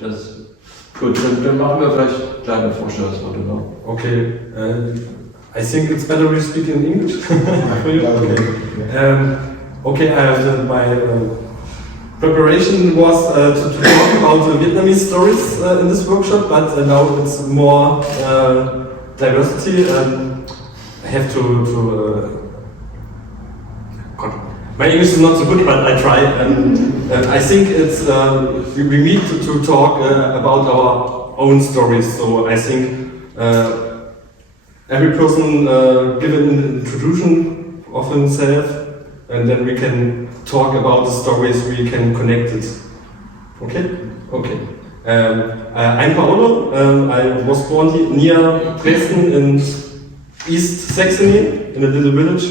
Das gut, dann machen wir vielleicht kleine Vorstellungsworte noch. Okay, I think it's better we speak in English for you. Okay, my preparation was to talk about Vietnamese stories in this workshop, but now it's more diversity. I have to God, my English is not so good, but I try. I think it's we need to talk about our own stories. So I think every person give an introduction of himself, and then we can talk about the stories. We can connect it. Okay? Okay. I'm Paolo. I was born near Dresden in East Saxony, in a little village.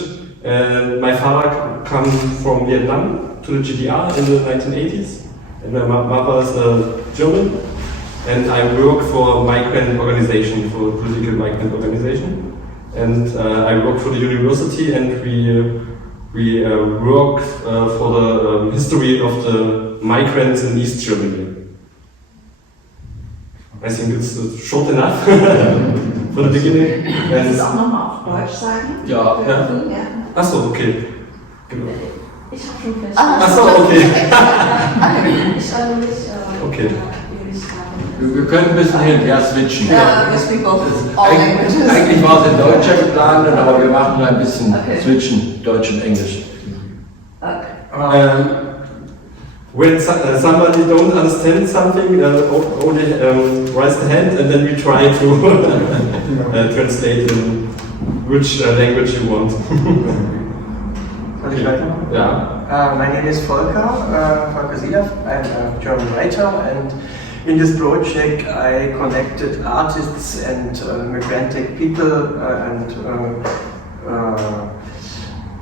And my father came from Vietnam to the GDR in the 1980s, and my mother is German. And I work for a migrant organization, for a political migrant organization. And I work for the university, and we work for the history of the migrants in East Germany. I think it's short enough for the beginning. Kannst du es auch nochmal auf Deutsch sagen? Ja. Achso, okay. Genau. Ich habe schon verstanden. Achso, okay. Ich soll mich Okay. Wir können ein bisschen hin und her switchen. we speak of all languages. Eigentlich war es in Deutsch geplant, aber wir machen ein bisschen switchen, Deutsch und Englisch. Okay. When somebody don't understand something, only raise the hand, and then we try to translate in which language you want. Soll ich weitermachen? Yeah. My name is Volker Siedorf. I'm a German writer, and in this project I connected artists and migrantic people, and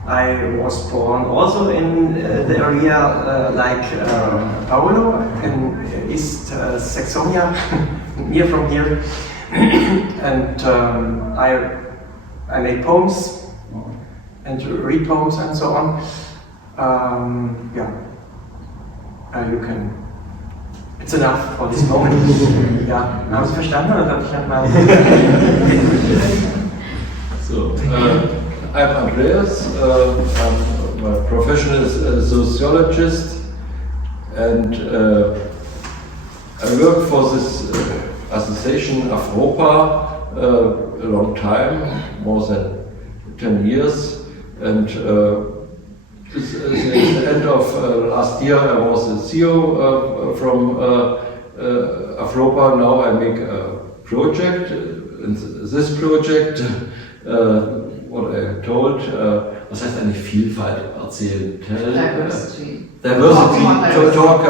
I was born also in the area like Paolo in East Saxonia, near from here, and I make poems and read poems and so on. You can. It's enough for this moment. Ja, haben Sie verstanden oder darf ich nochmal? So, I'm Andreas. My profession is a sociologist, and I work for this association Afropa a long time, more than 10 years, and this is the end of last year. I was a CEO from Afropa. Now I make a project. And this project, what I told, was heißt eigentlich Vielfalt erzählen? Diversity. Diversity. Talk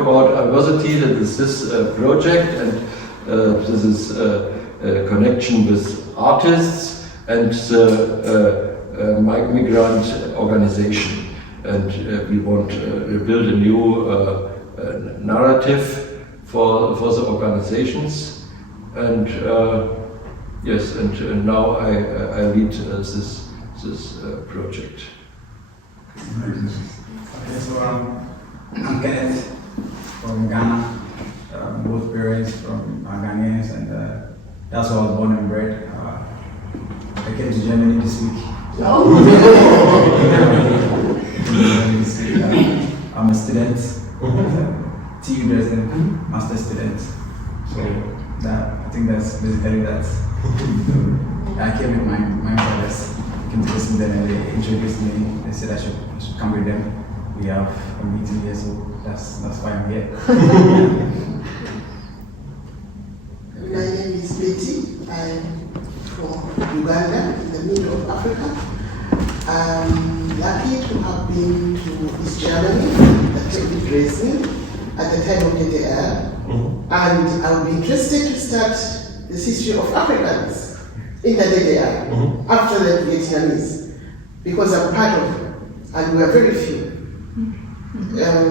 about diversity. That is this project, and this is a connection with artists and the migrant organization, and we want to build a new narrative for the organizations, and yes, and now I lead this project. Okay, so I'm Kenneth from Ghana. Both parents from Ghanaians, and that's where I was born and bred. I came to Germany this week. I'm a student, TU Dresden, master student. So I think that's basically that. I came with my brothers, came to listen to them, and they introduced me. They said I should come with them. We have a meeting here, so that's why I'm here. My name is Betty. I'm from Uganda, in the middle of Africa. I'm lucky to have been to East Germany, particularly Dresden, at the time of DDR. And I would be interested to start the history of Africans in the DDR after the Vietnamese, because I'm part of it, and we are very few.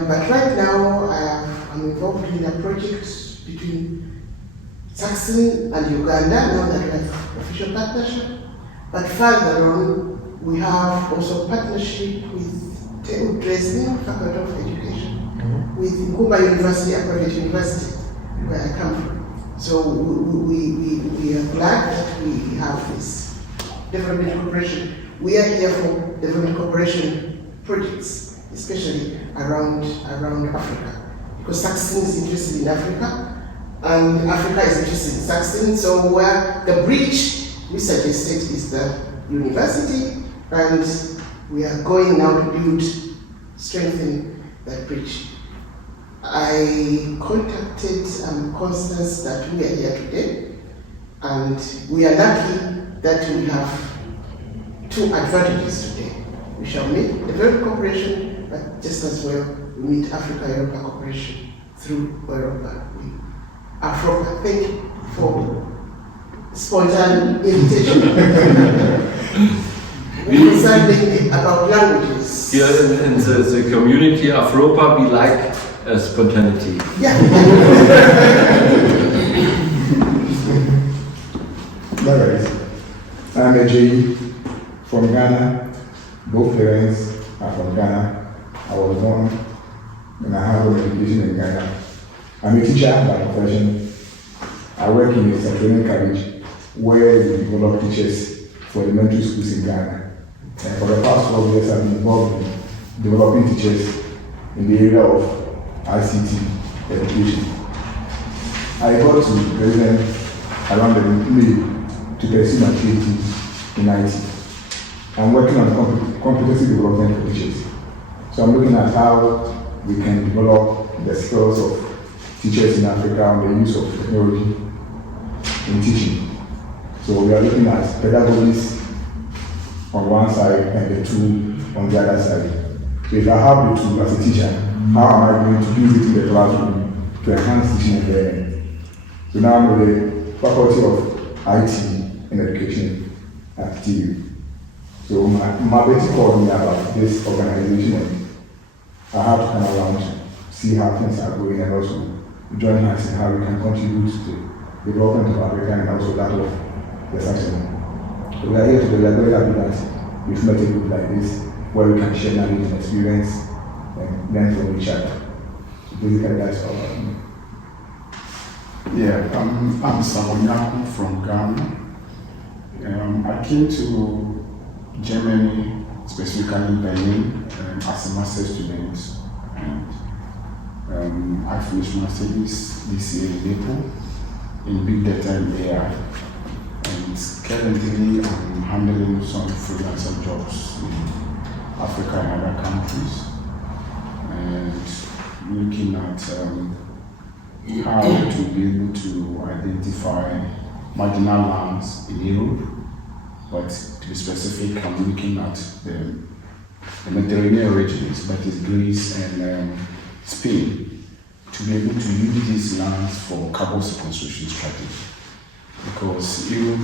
But right now, I'm involved in a project between Saxony and Uganda, now that we have official partnership. But further on, we have also partnership with TU Dresden, Faculty of Education. with Nkumba University, a private university, where I come from. So we are glad that we have this development cooperation. We are here for development cooperation projects, especially around Africa, because Saxon is interested in Africa, and Africa is interested in Saxon. So where the bridge we suggested is the university, and we are going now to strengthen that bridge. I contacted Constance that we are here today, and we are lucky that we have two advantages today. We shall meet development cooperation, but just as well, we meet Africa-Europa cooperation through Europa. Afro, thank you for spontaneous invitation. We were something about languages. Here in the community of Europa, we like spontaneity. Yeah. Alright. I'm AJ from Ghana. Both parents are from Ghana. I was born and I have home education in Ghana. I'm a teacher by profession. I work in a training college where we develop teachers for elementary schools in Ghana. And for the past 12 years, I've been involved in developing teachers in the area of ICT education. I got to Dresden around the May to pursue my PhD in IT. I'm working on competency development for teachers. So I'm looking at how we can develop the skills of teachers in Africa on the use of technology in teaching. So we are looking at pedagogies on one side and the tool on the other side. So if I have the tool as a teacher, how am I going to use it in the classroom to enhance teaching and learning? So now I'm with the Faculty of IT and Education at TU. So my Betty called me about this organization, and I have to come around to see how things are going and also join hands and how we can contribute to the development of Africa and also that of the Saxon. So we are here today, we are very happy that we've met a group like this where we can share knowledge and experience and learn from each other. So basically that's all about me. Yeah, I'm Samonyaku from Ghana. I came to Germany, specifically Berlin, as a master's student, and I finished my studies this year in April in Big Data and AI. And currently I'm handling some freelancer jobs in Africa and other countries, and looking at how to be able to identify marginal lands in Europe. But to be specific, I'm looking at the Mediterranean regions, that is Greece and Spain, to be able to use these lands for carbon sequestration strategy. Because Europe,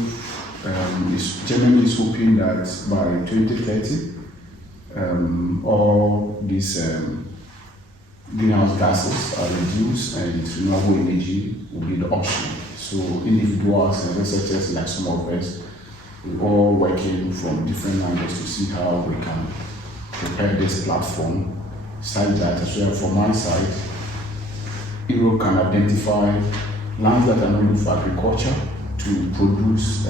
Germany is hoping that by 2030, all these greenhouse gases are reduced and renewable energy will be the option. So individuals and researchers like some of us, we're all working from different angles to see how we can prepare this platform such that as well from my side, Europe can identify lands that are not used for agriculture to produce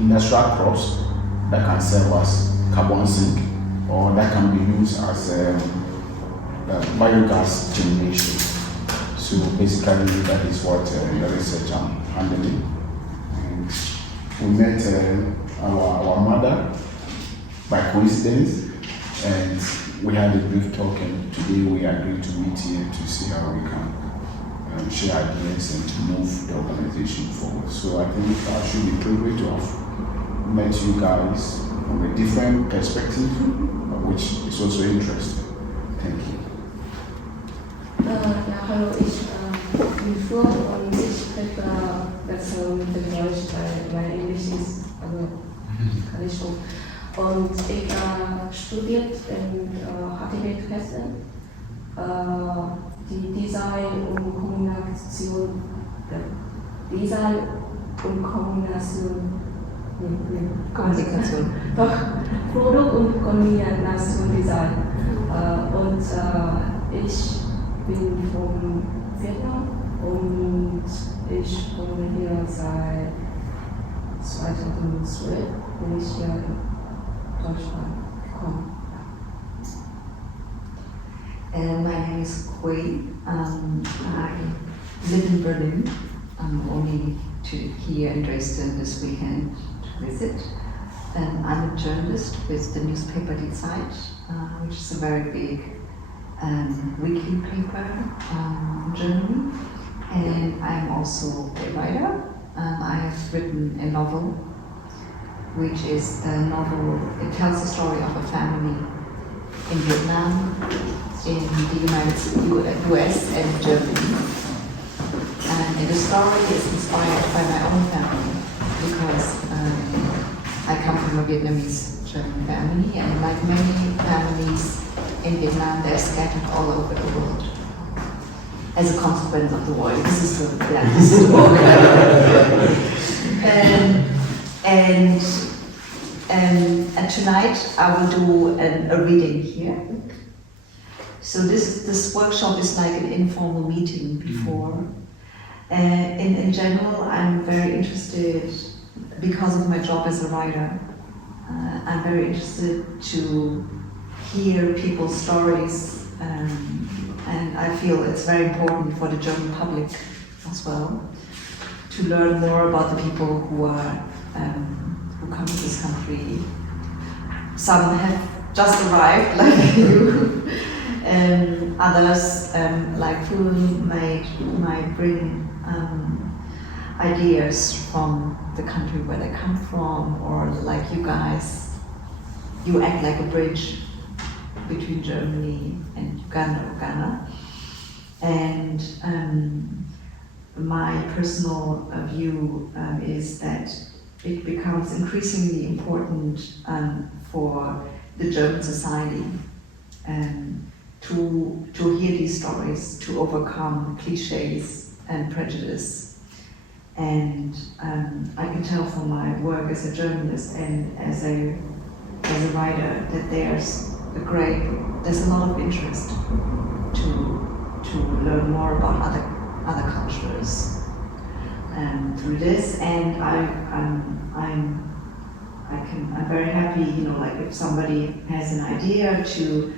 industrial crops that can serve as carbon sink, or that can be used as biogas generation. So basically that is what the research I'm handling. And we met our mother by coincidence, and we had a brief talk, and today we agreed to meet here to see how we can share ideas and to move the organization forward. So I think I should be privileged to have met you guys from a different perspective, which is also interesting. Thank you. Ja, hallo, ich bin Frau und ich spreche besser mit dem Englisch, weil mein Englisch ist, also kann ich schon. Und ich studiert in HTW Dresden, die Design und Kommunikation, Doch, Produkt- und Kommunikation Design. Und Ich bin von Vietnam und ich wohne hier seit 2012, bin ich hier in Deutschland gekommen. My name is Khuê. I live in Berlin. I'm only here in Dresden this weekend to visit. I'm a journalist with the newspaper Die Zeit, which is a very big weekly paper in Germany. And I'm also a writer. I have written a novel, which is a novel, it tells the story of a family in Vietnam, in the US and Germany. And the story is inspired by my own family because I come from a Vietnamese German family, and like many families in Vietnam, they're scattered all over the world as a consequence of the war. This is the story. And tonight I will do a reading here. So this workshop is like an informal meeting before. In general, I'm very interested, because of my job as a writer, I'm very interested to hear people's stories, and I feel it's very important for the German public as well to learn more about the people who come to this country. Some have just arrived, like you, and others, like Frau, might bring ideas from the country where they come from, or like you guys, you act like a bridge between Germany and Uganda. And my personal view is that it becomes increasingly important for the German society to hear these stories, to overcome cliches and prejudice. And I can tell from my work as a journalist and as a writer that there's a lot of interest to learn more about other cultures through this. And I'm very happy, like if somebody has an idea to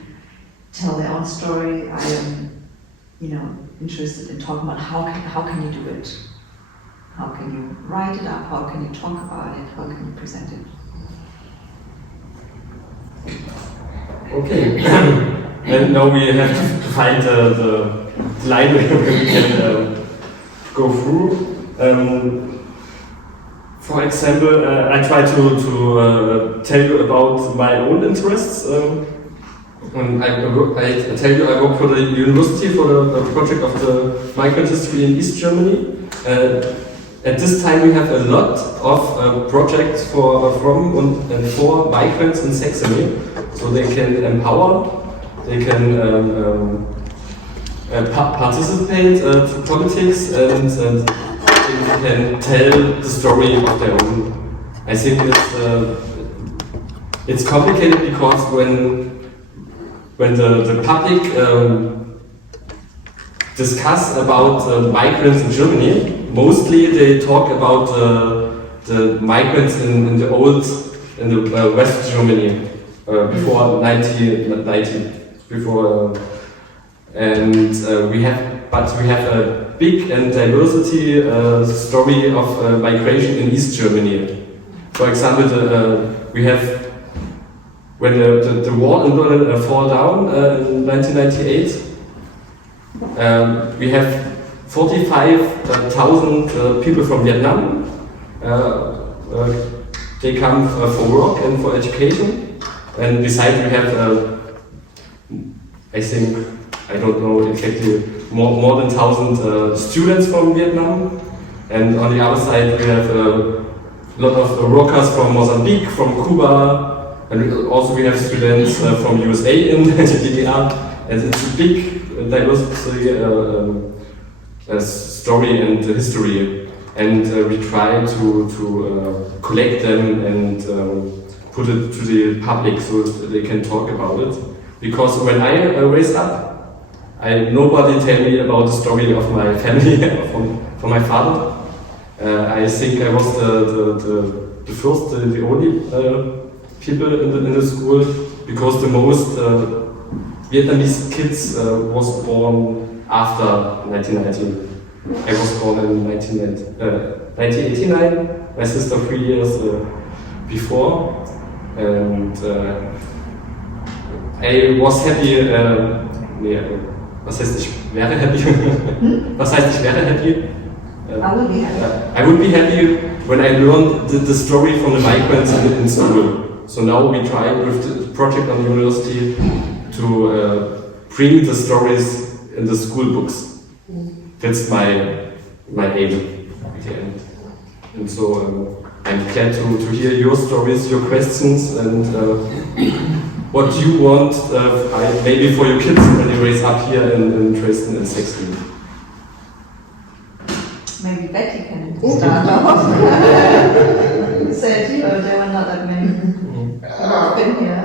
tell their own story, I am, interested in talking about how can you do it? How can you write it up? How can you talk about it? How can you present it? Okay. And now we have to find the line where we can go through. For example, I try to tell you about my own interests. I tell you I work for the university for the project of the migrant history in East Germany. At this time we have a lot of projects from and for migrants in Saxony, so they can empower, they can participate to politics, and they can tell the story of their own. I think it's complicated because when the public discuss about migrants in Germany, mostly they talk about the migrants in the West Germany before 1990. We have a big and diversity story of migration in East Germany. For example, we have when the wall in Berlin fall down in 1998. We have 45,000 people from Vietnam. They come for work and for education. And besides, we have, I think, I don't know exactly, more than 1,000 students from Vietnam. And on the other side, we have a lot of workers from Mozambique, from Cuba, and also we have students from USA in the DDR. And it's a big diversity story and history, and we try to collect them and put it to the public so they can talk about it. Because when I raised up, nobody tell me about the story of my family from my father. I think I was the first, the only people in the school, because the most Vietnamese kids was born after 1990. I was born in 1989, my sister 3 years before, and I was happy, was heißt ich wäre happy? Was heißt ich wäre happy? I will be happy. I would be happy when I learned the story from the migrants in school. So now we try with the project on the university to bring the stories in the school books. That's my aim at the end. And so I'm glad to hear your stories, your questions, and what you want maybe for your kids when they raise up here in Dresden and Saxony. Maybe Betty can start off. You said there were not that many who have been here.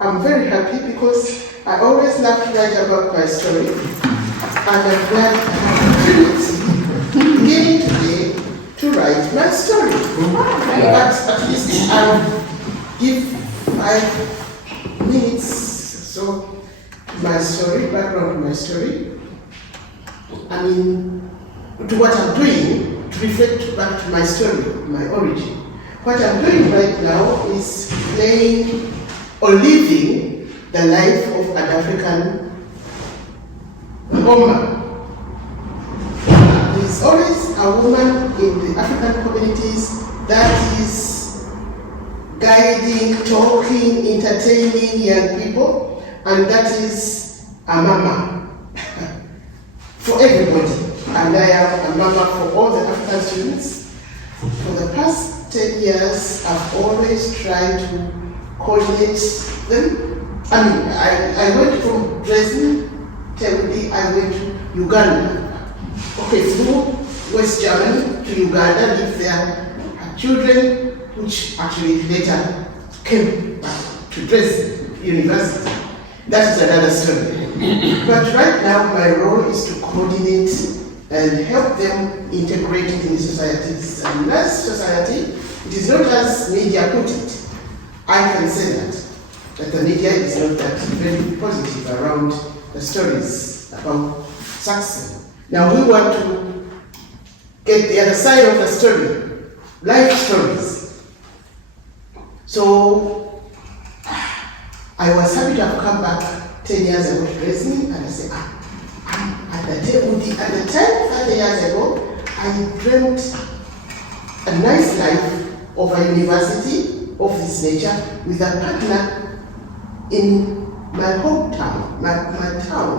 I'm very happy because I always love to write about my story. And I'm glad I have the opportunity, beginning today, to write my story. But at least I'll give 5 minutes so to my story, background to my story. I mean, to what I'm doing, to reflect back to my story, my origin. What I'm doing right now is playing or living the life of an African woman. There's always a woman in the African communities that is guiding, talking, entertaining young people, and that is a mama for everybody. And I am a mama for all the African students. For the past 10 years, I've always tried to coordinate them. I mean, I went from Dresden, I went to Uganda. Okay, through West Germany to Uganda, lived there, had children, which actually later came back to Dresden University. That is another story. But right now, my role is to coordinate and help them integrate into the society. It's a nice society. It is not as media put it. I can say that the media is not that very positive around the stories about success. Now we want to get the other side of the story, life stories. So I was happy to have come back 10 years ago to Dresden, and I said, at the time, 30 years ago, I dreamt a nice life of a university of this nature with a partner in my hometown, my town.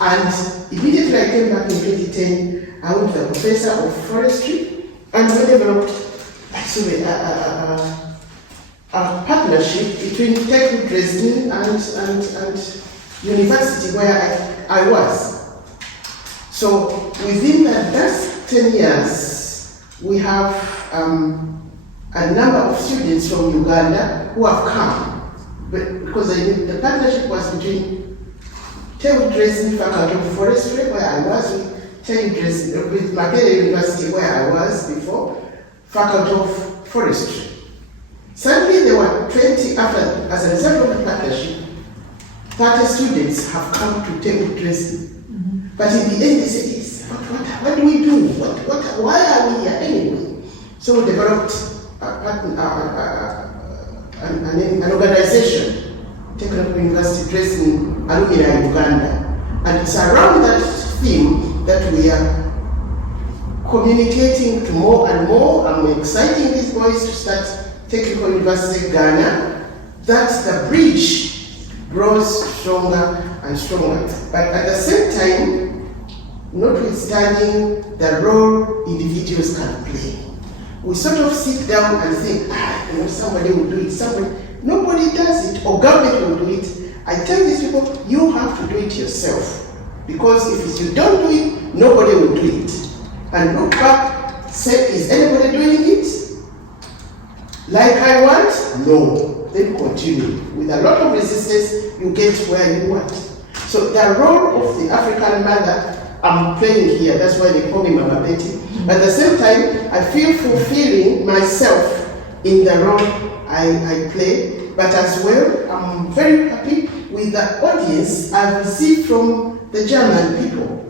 And immediately I came back in 2010, I went to the professor of forestry, and we developed a partnership between Tech Dresden and university where I was. So within the last 10 years, we have a number of students from Uganda who have come. But because the partnership was between Tech Dresden Faculty of Forestry, where I was, with Makerere University, where I was before, Faculty of Forestry. Suddenly there were 20, as a result of the partnership, 30 students have come to Tech Dresden. But in the end, they said, what do we do? Why are we here anyway? So we developed an organization, Technical University Dresden Alumni Uganda. And it's around that theme that we are communicating to more and more. I'm exciting these boys to start Technical University Ghana. That's the bridge grows stronger and stronger. But at the same time, notwithstanding the role individuals can play, we sort of sit down and think, somebody will do it, nobody does it, or government will do it. I tell these people, you have to do it yourself. Because if you don't do it, nobody will do it. And look back, say, is anybody doing it? Like I want? No. Then continue. With a lot of resistance, you get where you want. So the role of the African mother, I'm playing here, that's why they call me Mama Betty. At the same time, I feel fulfilling myself in the role I play, but as well, I'm very happy with the audience I've received from the German people.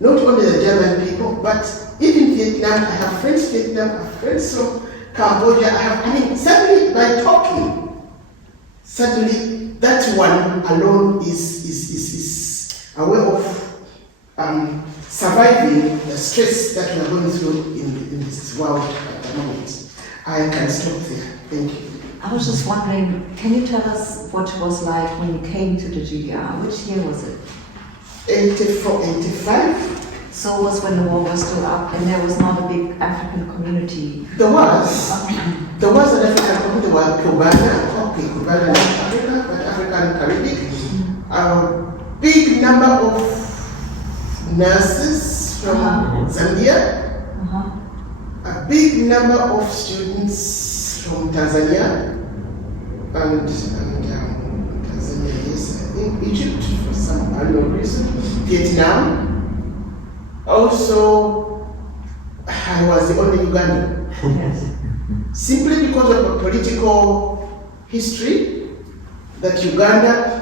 Not only the German people, but even Vietnam. I have friends in Vietnam, I have friends from Cambodia. Suddenly by talking, suddenly that one alone is a way of surviving the stress that we are going through in this world at the moment. I can stop there. Thank you. I was just wondering, can you tell us what it was like when you came to the GDR? Which year was it? 84, 85. So it was when the war was still up and there was not a big African community. There was an African community, there were Cubana, not Africa, but African Caribbean. A big number of nurses from Zambia. A big number of students from Tanzania and Tanzania, yes, I think Egypt for some unknown reason, Vietnam. Also, I was the only Ugandan. Yes. Simply because of a political history that Uganda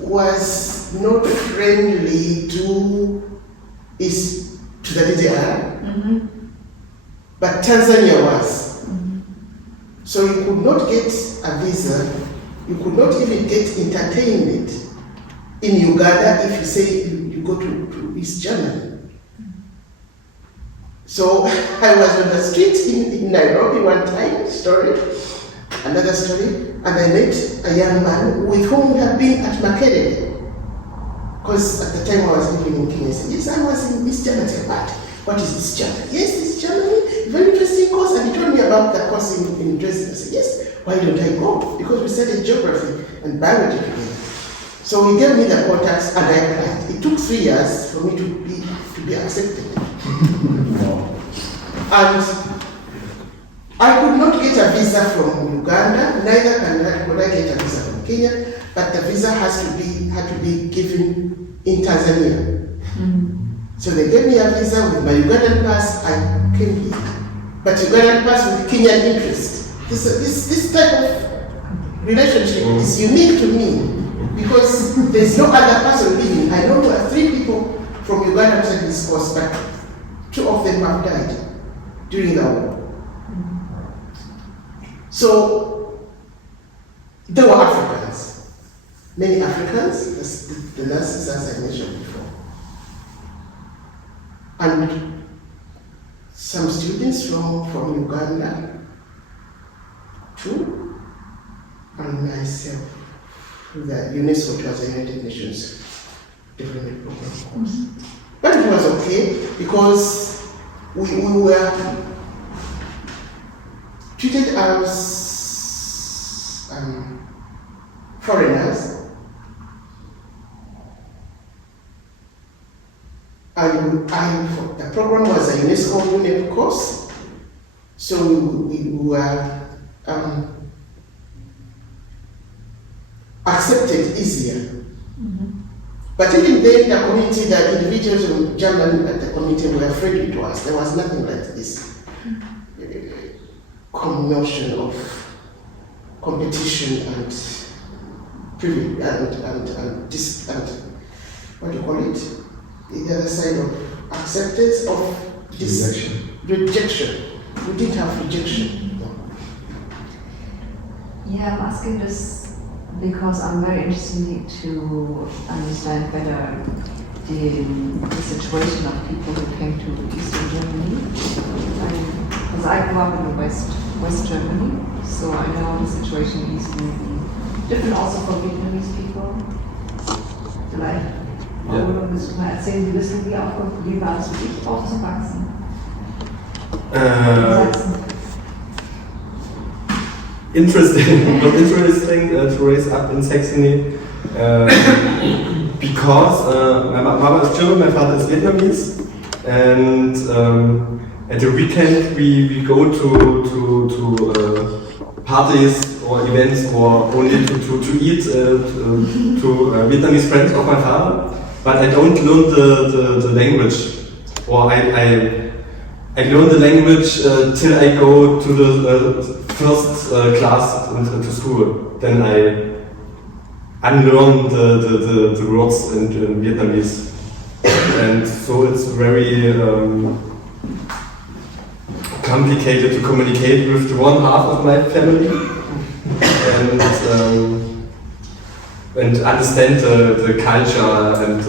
was not friendly to the DDR, but Tanzania was. So you could not get a visa, you could not even get entertainment in Uganda if you say you go to East Germany. So I was on the street in Nairobi one time, another story, and I met a young man with whom we have been at Makerere. Because at the time I was living in Kenya. I said, yes, I was in East Germany. I said, what is East Germany? Yes, East Germany, very interesting course. And he told me about the course in Dresden. I said, yes, why don't I go? Because we studied geography and biology together. So he gave me the contacts and I applied. It took 3 years for me to be accepted. And I could not get a visa from Uganda, neither could I get a visa from Kenya, but the visa had to be given in Tanzania. So they gave me a visa with my Ugandan pass, I came here. But Ugandan pass with Kenyan interest. This type of relationship is unique to me because there's no other person living. I know there are 3 people from Uganda who took this course, but 2 of them have died during the war. So there were Africans, many Africans, the nurses as I mentioned before. And some students from Uganda too, and myself, the UNESCO, it was the United Nations Development Program. But it was okay because we were treated as foreigners. And the program was a UNESCO UNEP course, so we were accepted easier. But even then, the community, the individuals in Germany at the community were friendly to us. There was nothing like this commotion of competition and privilege and what do you call it? The other side of acceptance of this rejection. We didn't have rejection. No. Yeah, I'm asking this because I'm very interested to understand better the situation of people who came to Eastern Germany. Because I grew up in the West Germany, so I know the situation in East may be different also for Vietnamese people. Vielleicht. Oder willst du mal erzählen, wie bist du hier aufgekommen? Wie war es für dich aufzuwachsen? Interesting, not interesting to raise up in Saxony because my mother is German, my father is Vietnamese, and at the weekend we go to parties or events or only to eat to Vietnamese friends of my father, but I don't learn the language, or I learn the language till I go to the first class to school. Then I unlearn the words in Vietnamese, and so it's very complicated to communicate with the one half of my family and understand the culture and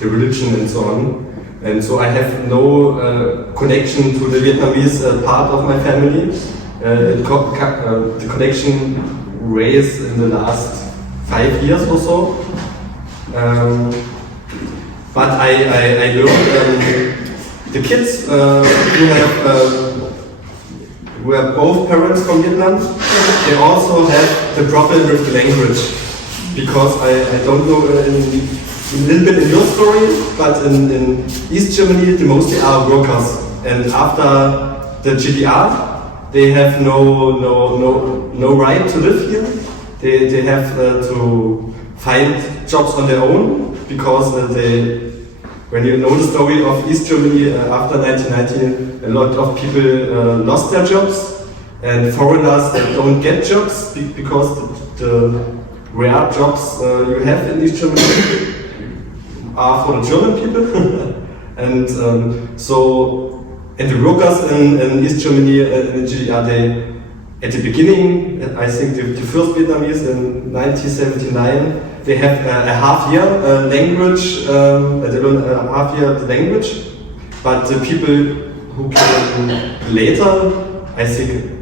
the religion and so on. And so I have no connection to the Vietnamese part of my family. The connection raised in the last 5 years or so. But I learned the kids who have both parents from Vietnam, they also have the problem with the language. Because I don't know a little bit in your story, but in East Germany, they mostly are workers. And after the GDR, they have no right to live here. They have to find jobs on their own, because when you know the story of East Germany after 1990, a lot of people lost their jobs, and foreigners that don't get jobs because the rare jobs you have in East Germany are for the German people. And and the workers in East Germany, in the GDR, at the beginning, I think the first Vietnamese in 1979, they have a half-year language, they learn a half-year the language, but the people who came later, I think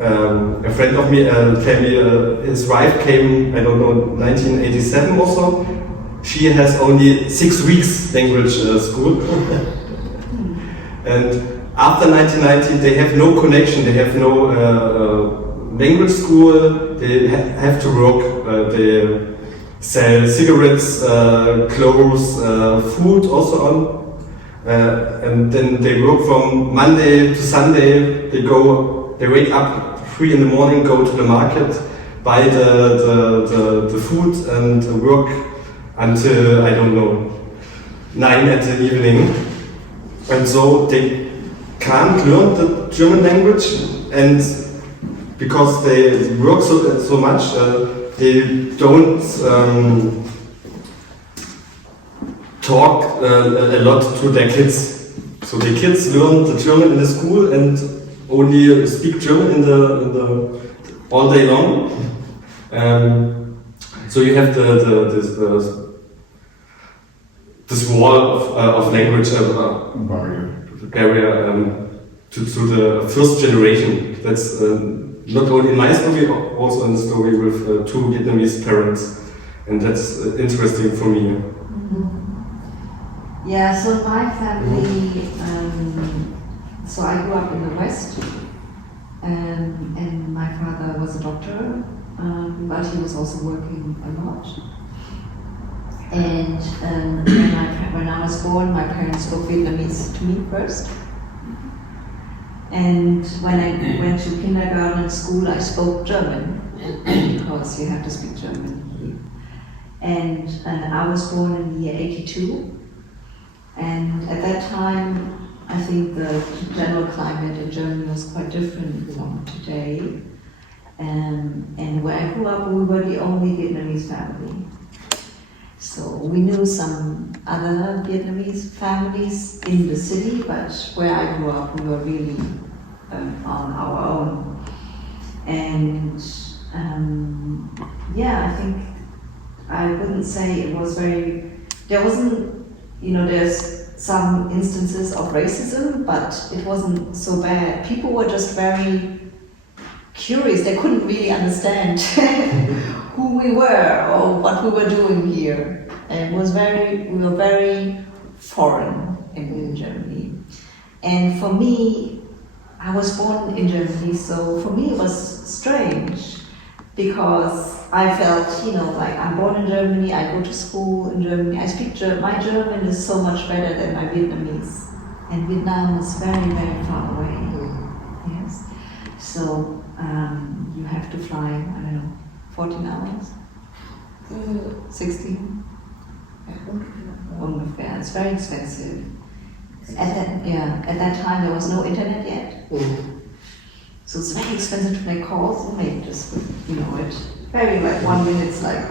a friend of me told me his wife came, I don't know, 1987 or so. She has only 6 weeks language school. And after 1990, they have no connection, they have no language school, they have to work, they sell cigarettes, clothes, food, also on. And then they work from Monday to Sunday, they wake up 3 in the morning, go to the market, buy the food and work until, I don't know, 9 at the evening. And so they can't learn the German language, and because they work so much, they don't talk a lot to their kids. So the kids learn the German in the school and only speak German in the all day long. So you have this wall of language barrier to the first generation. That's not only in my story, also in the story with 2 Vietnamese parents, and that's interesting for me. Yeah, so my family, so I grew up in the West, and my father was a doctor, but he was also working a lot. And when I was born, my parents spoke Vietnamese to me first. And when I went to kindergarten and school, I spoke German, because you have to speak German here. And I was born in the year 82. And at that time, I think the general climate in Germany was quite different from today. And where I grew up, we were the only Vietnamese family. So we knew some other Vietnamese families in the city, but where I grew up, we were really on our own. And yeah, I think I wouldn't say it was there wasn't, there's some instances of racism, but it wasn't so bad. People were just very curious. They couldn't really understand who we were or what we were doing here. And we were very foreign in Germany. And for me, I was born in Germany, so for me it was strange, because I felt, like I'm born in Germany, I go to school in Germany, I speak German. My German is so much better than my Vietnamese. And Vietnam is very, very far away. Yes. So, have to fly, I don't know, 14 hours? 16? Ungefähr. It's very expensive. At that time there was no internet yet. So it's very expensive to make calls. You make just, it very like 1 minute's like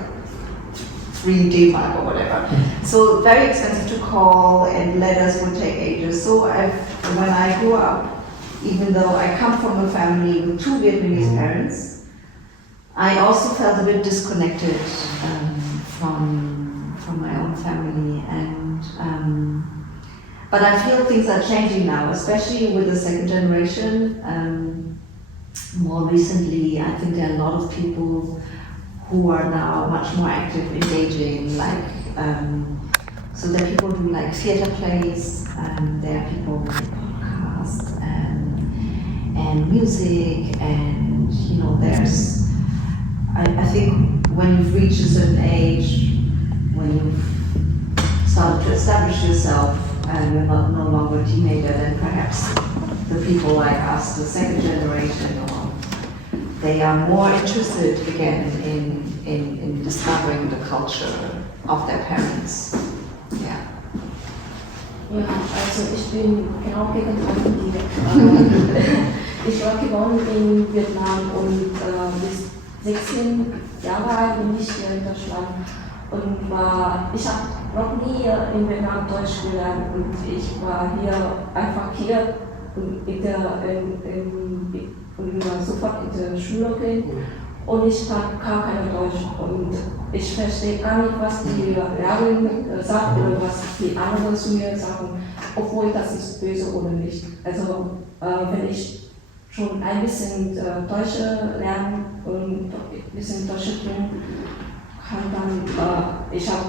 3 D-Mark or whatever. So very expensive to call, and letters would take ages. So when I grew up, even though I come from a family with 2 Vietnamese parents, I also felt a bit disconnected from my own family, and but I feel things are changing now, especially with the second generation. More recently, I think there are a lot of people who are now much more active, engaging, like, so there are people who do like theater plays, there are people who make podcasts and music, and there's, I think when you've reached a certain age, when you've started to establish yourself and you're no longer a teenager, then perhaps the people like us, the second generation, they are more interested again in discovering the culture of their parents. Yeah. Ja, also ich bin genau Gegenteil. Ich war geboren in Vietnam und bis 16 Jahre alt bin ich hier in Deutschland. Und ich habe noch nie in Vietnam Deutsch gelernt, und ich war hier einfach hier und sofort in die Schule gehen, und ich habe gar kein Deutsch, und ich verstehe gar nicht, was die Lehrerin sagt oder was die anderen zu mir sagen, obwohl das ist böse oder nicht. Also wenn ich schon ein bisschen Deutsch lernen und ein bisschen Deutsch tun kann, dann ich habe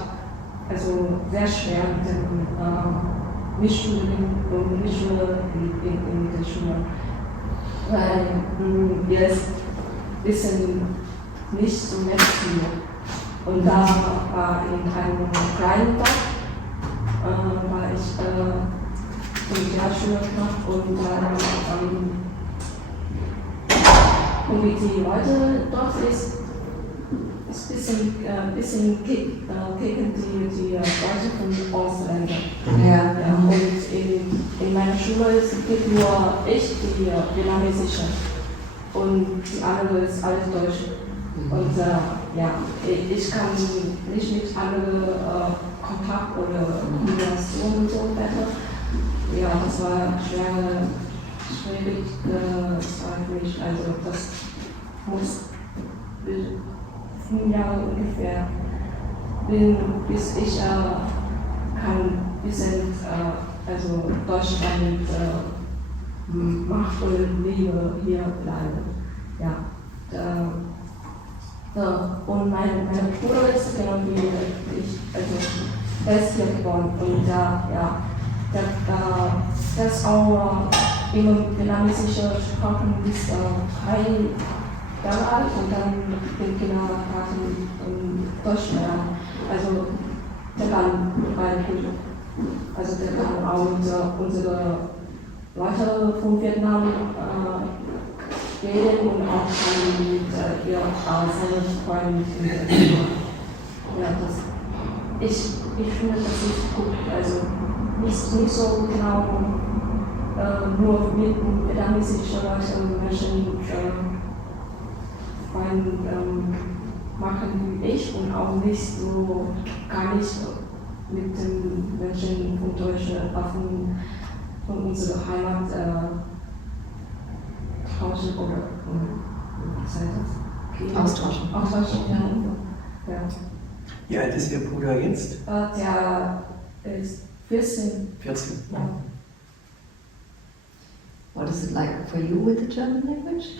also sehr schwer mit dem Mitschüler in der Schule. Weil wir es ein bisschen nicht so nett sind. Und da war in einem kleinen Dorf, war ich in der Schule gemacht, und und wie die Leute dort ist ein bisschen gegen die Leute von Ausländern. Ja. Und in meiner Schule gibt nur ich die vietnamesische, und die andere ist alles Deutsche. Und ich kann nicht mit anderen Kontakt oder Kommunikation und so weiter. Ja, das war schwierig für mich. Also das muss 5 Jahre ungefähr, bis ich kann ein bisschen Deutsch macht oder Liebe hier bleiben. Ja. Und mein Bruder ist genau wie ich, also er ist hier geboren, und der ist auch immer vietnamesische Sprache bis 3 Jahre alt, und dann im Kindergarten Deutsch lernen. Also der kann beide gut. Also der kann auch unsere Leute von Vietnam reden, und auch kann mit seinen Freunden reden. Ja, ich finde, das ist gut. Also nicht so genau nur mit vietnamesischen Leuten und Menschen machen wie ich, und auch nicht so gar nicht mit den Menschen von Deutschland von unserer Heimat tauschen oder was heißt das? Austauschen. Austauschen, ja. Wie alt ist Ihr Bruder jetzt? Der ist 14. 14. Ja. What is it like for you with the German language?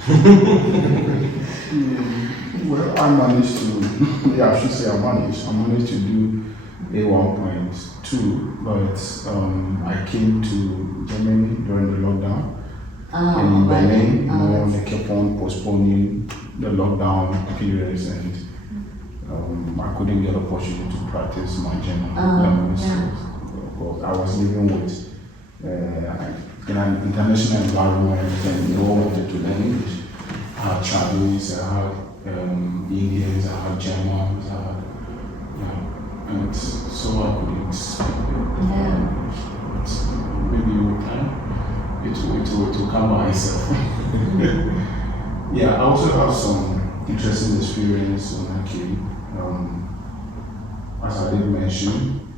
Well, I managed to, I should say I managed to do A1.2, but I came to Germany during the lockdown. And in Berlin, they kept on postponing the lockdown periods, and I couldn't get opportunity to practice my German language. I was living with in an international environment, and we all wanted to learn English. had Chinese, I had Indians, I had Germans, and so I couldn't speak maybe with time it will come by itself. Yeah, I also have some interesting experience when I came. As I did mention,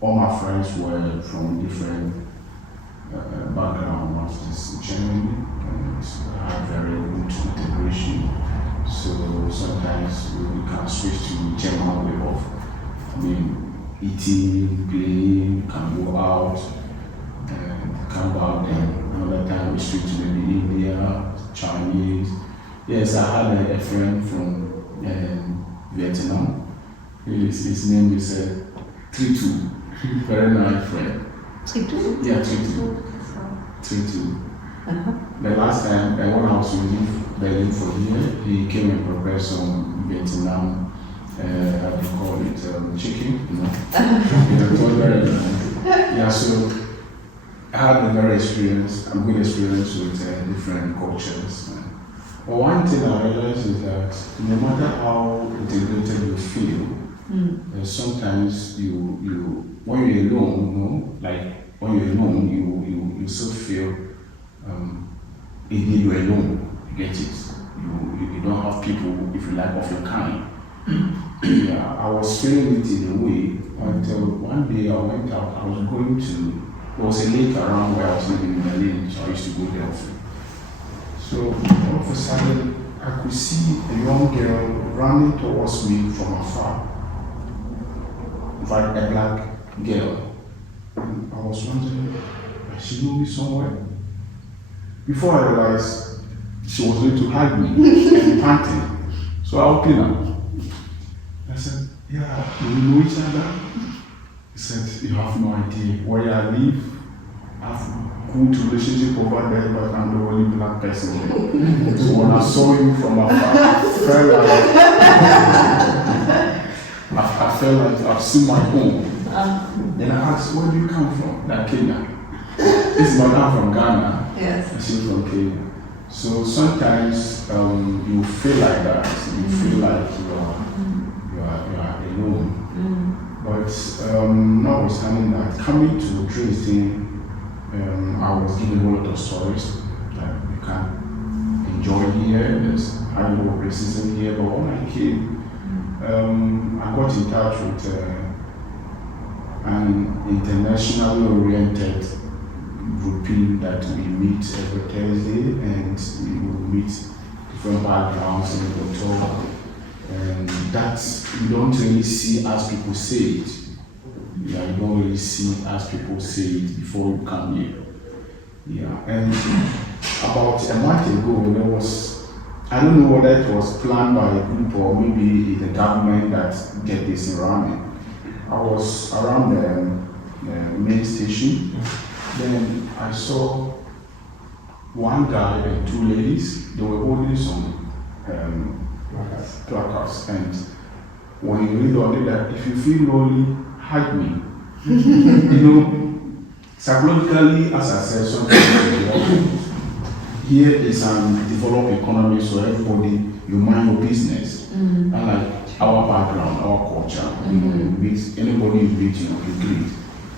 all my friends were from different background, masters in Germany, and I had very good integration. So sometimes we can switch to German way of, eating, playing, can go out, and come back. Then another time we switch to maybe India, Chinese. Yes, I had a friend from Vietnam. His name is Tritu. Very nice friend. Tritu? Yeah, Tritu. The last time when I was in Berlin for here, he came and prepared some Vietnam, how do you call it, chicken, it was very nice. Yeah, so I had a good experience with different cultures. But one thing I realized is that no matter how integrated you feel, sometimes you when you're alone, when you're alone, you still feel indeed you're alone. You get it. You don't have people, if you like, of your kind. Yeah, I was feeling it in a way until one day I went out. I was going to. There was a lake around where I was living in Berlin, so I used to go there often. So all of a sudden, I could see a young girl running towards me from afar. In fact, a black girl. And I was wondering, does she know me somewhere? Before I realized, she was going to hug me and panting. So I opened up. I said, yeah, do we know each other? He said, you have no idea where I live. I have good relationship over there, but I'm the only black person there. So when I saw him from afar, I felt like I've seen my home. Then I asked, where do you come from? That Kenya. This is Madam from Ghana. Yes. And she's from Kenya. So sometimes you feel like that. You feel like you are alone. But notwithstanding that, coming to Dresden, I was given a whole lot of stories that you can enjoy here. There's high level racism here, but when I came, I got in touch with an internationally oriented grouping that we meet every Thursday, and we will meet different backgrounds and we will talk. And that you don't really see as people say it. Yeah, you don't really see as people say it before you come here. Yeah, and about a month ago, there was, I don't know whether it was planned by a group or maybe the government that get this around me. I was around the main station, then I saw one guy and two ladies. They were holding some placards, and when you read on it that if you feel lonely, hug me. Psychologically, as I said, something here is an developed economy, so everybody, you mind your business. Unlike our background, our culture, you meet anybody you meet, you greet.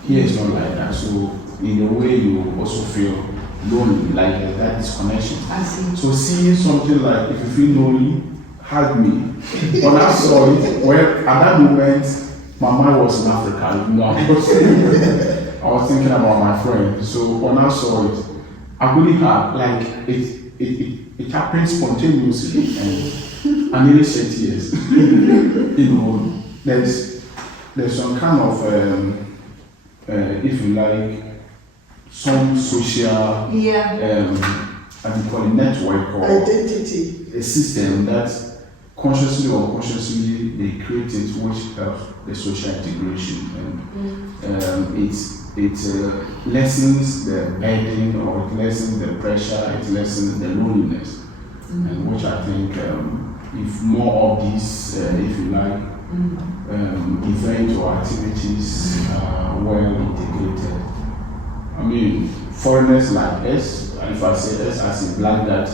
Here it's not like that. So in a way, you also feel lonely, like that disconnection. I see. So seeing something like if you feel lonely, hug me. When I saw it, well, at that moment, my mind was in Africa. I was thinking about my friend. So when I saw it, I really had like it happened spontaneously, and I nearly shed tears. There's some kind of if you like, some social how do you call it, network or identity, a system that consciously or unconsciously they create it, which helps the social integration, and it lessens the burden, or it lessens the pressure, it lessens the loneliness, and which I think if more of these, if you like, events or activities are well integrated. I mean, foreigners like us, if I say us as in black, that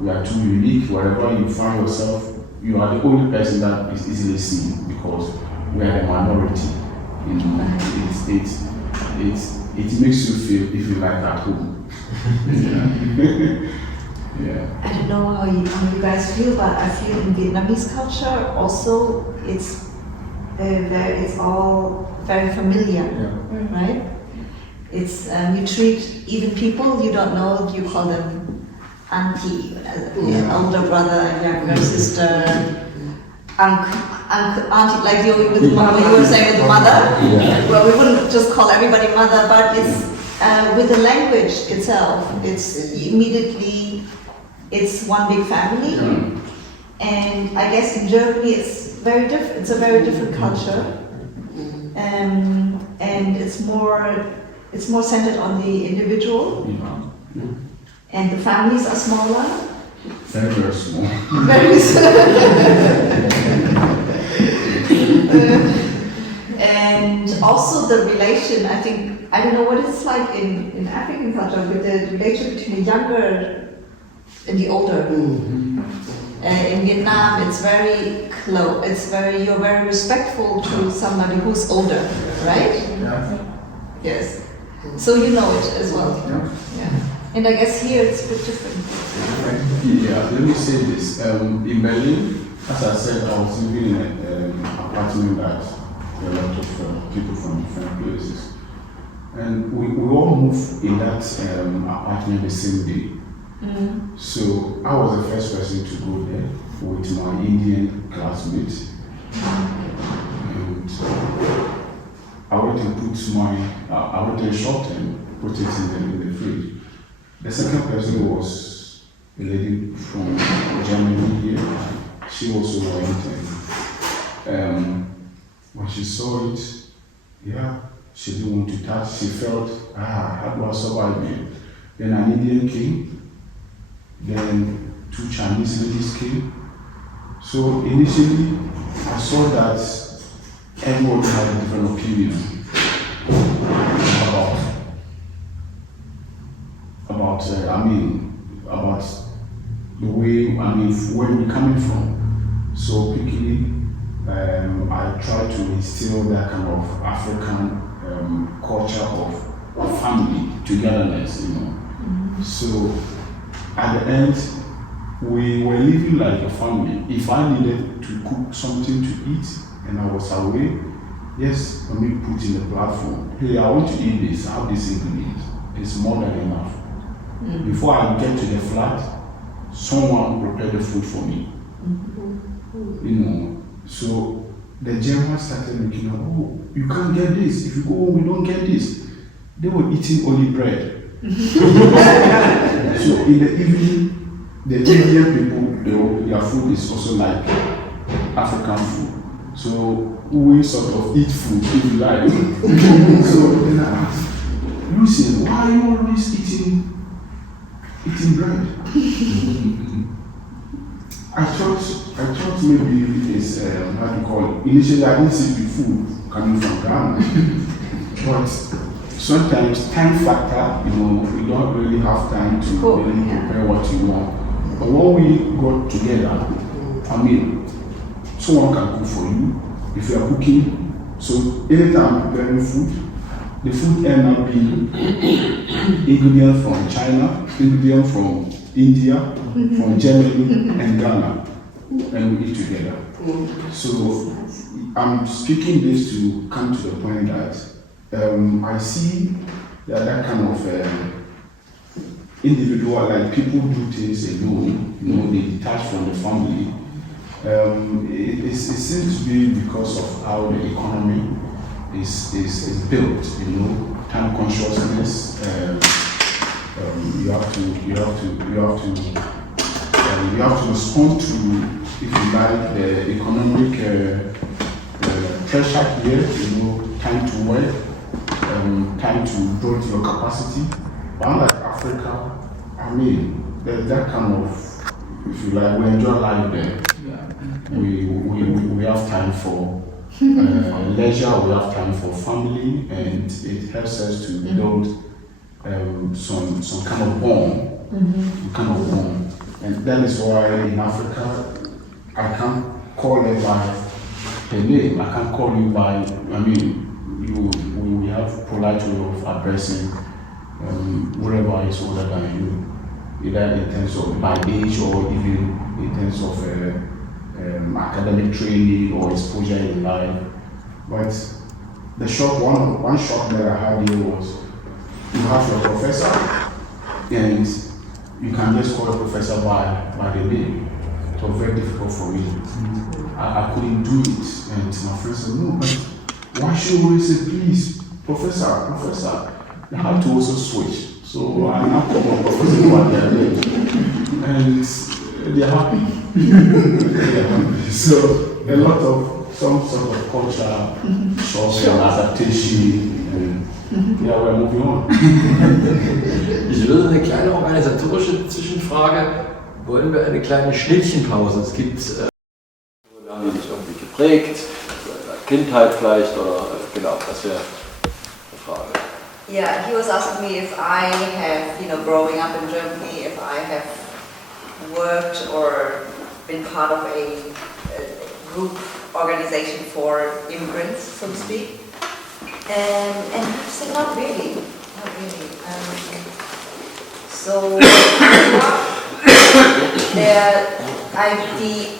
we are too unique, wherever you find yourself, you are the only person that is easily seen because we are the minority. You know, it makes you feel, if you like, at home. Yeah. I don't know how you guys feel, but I feel in Vietnamese culture also it's all very familiar, right? It's you treat even people you don't know, you call them auntie, older brother, younger sister, uncle, auntie, like you with mother, you were saying with mother. Well, we wouldn't just call everybody mother, but it's with the language itself, it's immediately. It's one big family, and I guess in Germany it's very different. It's a very different culture, and it's more centered on the individual, and the families are smaller. Very, very small. Very and also the relation. I think I don't know what it's like in African culture, but the relation between the younger and the older. In Vietnam, it's very close. You're very respectful to somebody who's older, right? Yeah. Yes. So you know it as well. Yeah. And I guess here it's a bit different. Yeah. Let me say this. In Berlin, as I said, I was living in an apartment that there were a lot of people from different places, and we all moved in that apartment the same day. So I was the first person to go there with my Indian classmates, and I went to shop and put it in the fridge. The second person was a lady from Germany here. She also went, and when she saw it, she didn't want to touch. She felt, how do I survive it? Then an Indian came. Then 2 Chinese ladies came. So initially, I saw that everyone had a different opinion about the way, where we're coming from. So quickly, I tried to instill that kind of African culture of family togetherness, you know. So at the end, we were living like a family. If I needed to cook something to eat and I was away, yes, let me put in the platform. Hey, I want to eat this, I have this ingredient. It's more than enough. Before I get to the flat, someone prepared the food for me. You know, so the Germans started looking at, oh, you can't get this. If you go home, we don't get this. They were eating only bread. So in the evening, the Indian people, their food is also like African food. So we sort of eat food if you like. So then I asked, Lucy, why are you always eating bread? I thought maybe it's how to call it. Initially, I didn't see the food coming from Ghana, but sometimes time factor, you know, we don't really have time to really prepare what you want. But when we got together, someone can cook for you if you are cooking. So anytime I'm preparing food, the food ends up being ingredients from China, ingredients from India, from Germany and Ghana, and we eat together. So I'm speaking this to come to the point that I see that kind of individual, like people do things alone, you know, they detach from the family. It seems to be because of how the economy is built, you know, time consciousness. You have to respond to, if you like, the economic pressure here, you know, time to work, time to build your capacity. But unlike Africa, there's that kind of, if you like, we enjoy life there. We have time for leisure, we have time for family, and it helps us to build some kind of bond You cannot bond. And that is why in Africa, I can't call her by her name. I can't call you by, we have polite way of addressing whoever is older than you, either in terms of by age or even in terms of academic training or exposure in life. But the shock, one shock that I had here was, you have your professor and you can just call a professor by the name. It was very difficult for me. I couldn't do it. And my friend said, no, but why should we say, please, professor? You have to also switch. So I now call my professor by their name. And they're happy. They're happy. So a lot of some sort of culture, social adaptation, and we're moving on. Ich würde eine kleine organisatorische Zwischenfrage. Wollen wir eine kleine Schnittchenpause? Es gibt, haben die dich irgendwie geprägt, Kindheit vielleicht, oder genau, das wäre eine Frage. Yeah, he was asking me if I have, growing up in Germany, if I have worked or been part of a group organization for immigrants, so to speak. And I said, not really.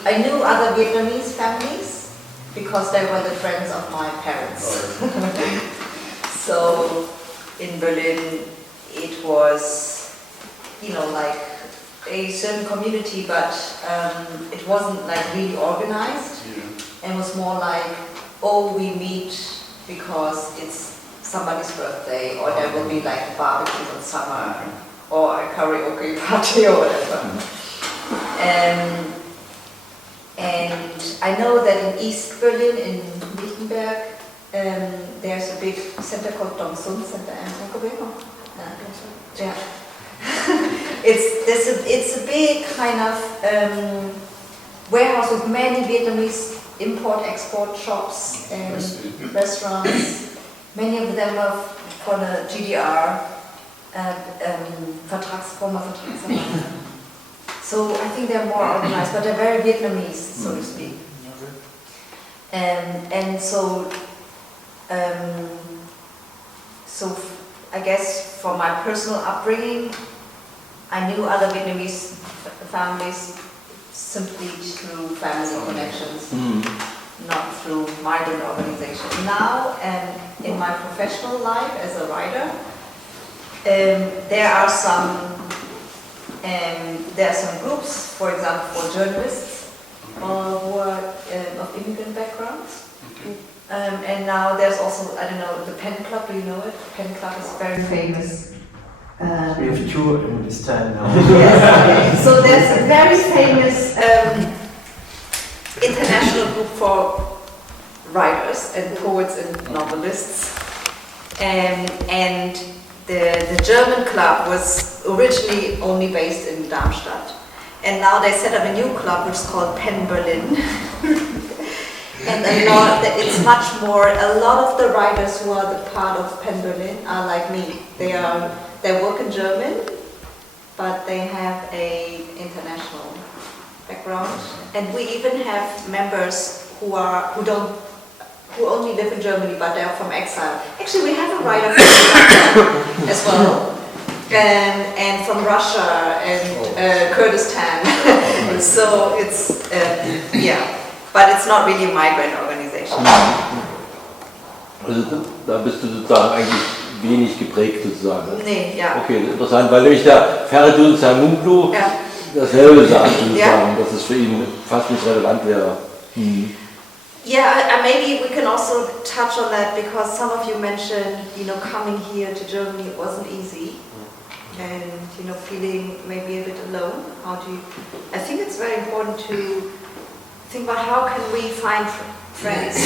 I knew other Vietnamese families because they were the friends of my parents. So in Berlin, it was, like a certain community, but it wasn't like really organized. And was more like, we meet because it's somebody's birthday, or there will be like a barbecue in summer, or a karaoke party or whatever. And I know that in East Berlin, in Lichtenberg, there's a big center called Dongsun Center. Yeah. It's a big kind of warehouse with many Vietnamese import-export shops and restaurants. Many of them are for the GDR, former Vertragsarbeiter. So I think they're more organized, but they're very Vietnamese, so to speak. And so I guess for my personal upbringing, I knew other Vietnamese families simply through family connections, not through migrant organizations. Now, in my professional life as a writer, there are some groups, for example, for journalists who are of immigrant backgrounds. And now there's also, the Pen Club, do you know it? Pen Club is very famous. We have two in this time now. Yes. So there's a very famous international group for writers and poets and novelists. And the German club was originally only based in Darmstadt. And now they set up a new club which is called Pen Berlin. And it's much more, a lot of the writers who are the part of Pen Berlin are like me. They work in German, but they have a international background. And we even have members who only live in Germany, but they are from exile. Actually, we have a writer from Russia as well, and from Russia and Kurdistan. So it's but it's not really a migrant organization. Also da bist du sozusagen eigentlich wenig geprägt sozusagen. Nee, ja. Okay, interessant, weil nämlich der Feridun Sarmunglu dasselbe sagt sozusagen, dass es für ihn fast nicht relevant wäre. Yeah, maybe we can also touch on that because some of you mentioned, coming here to Germany wasn't easy, and feeling maybe a bit alone. I think it's very important to think about how can we find friends,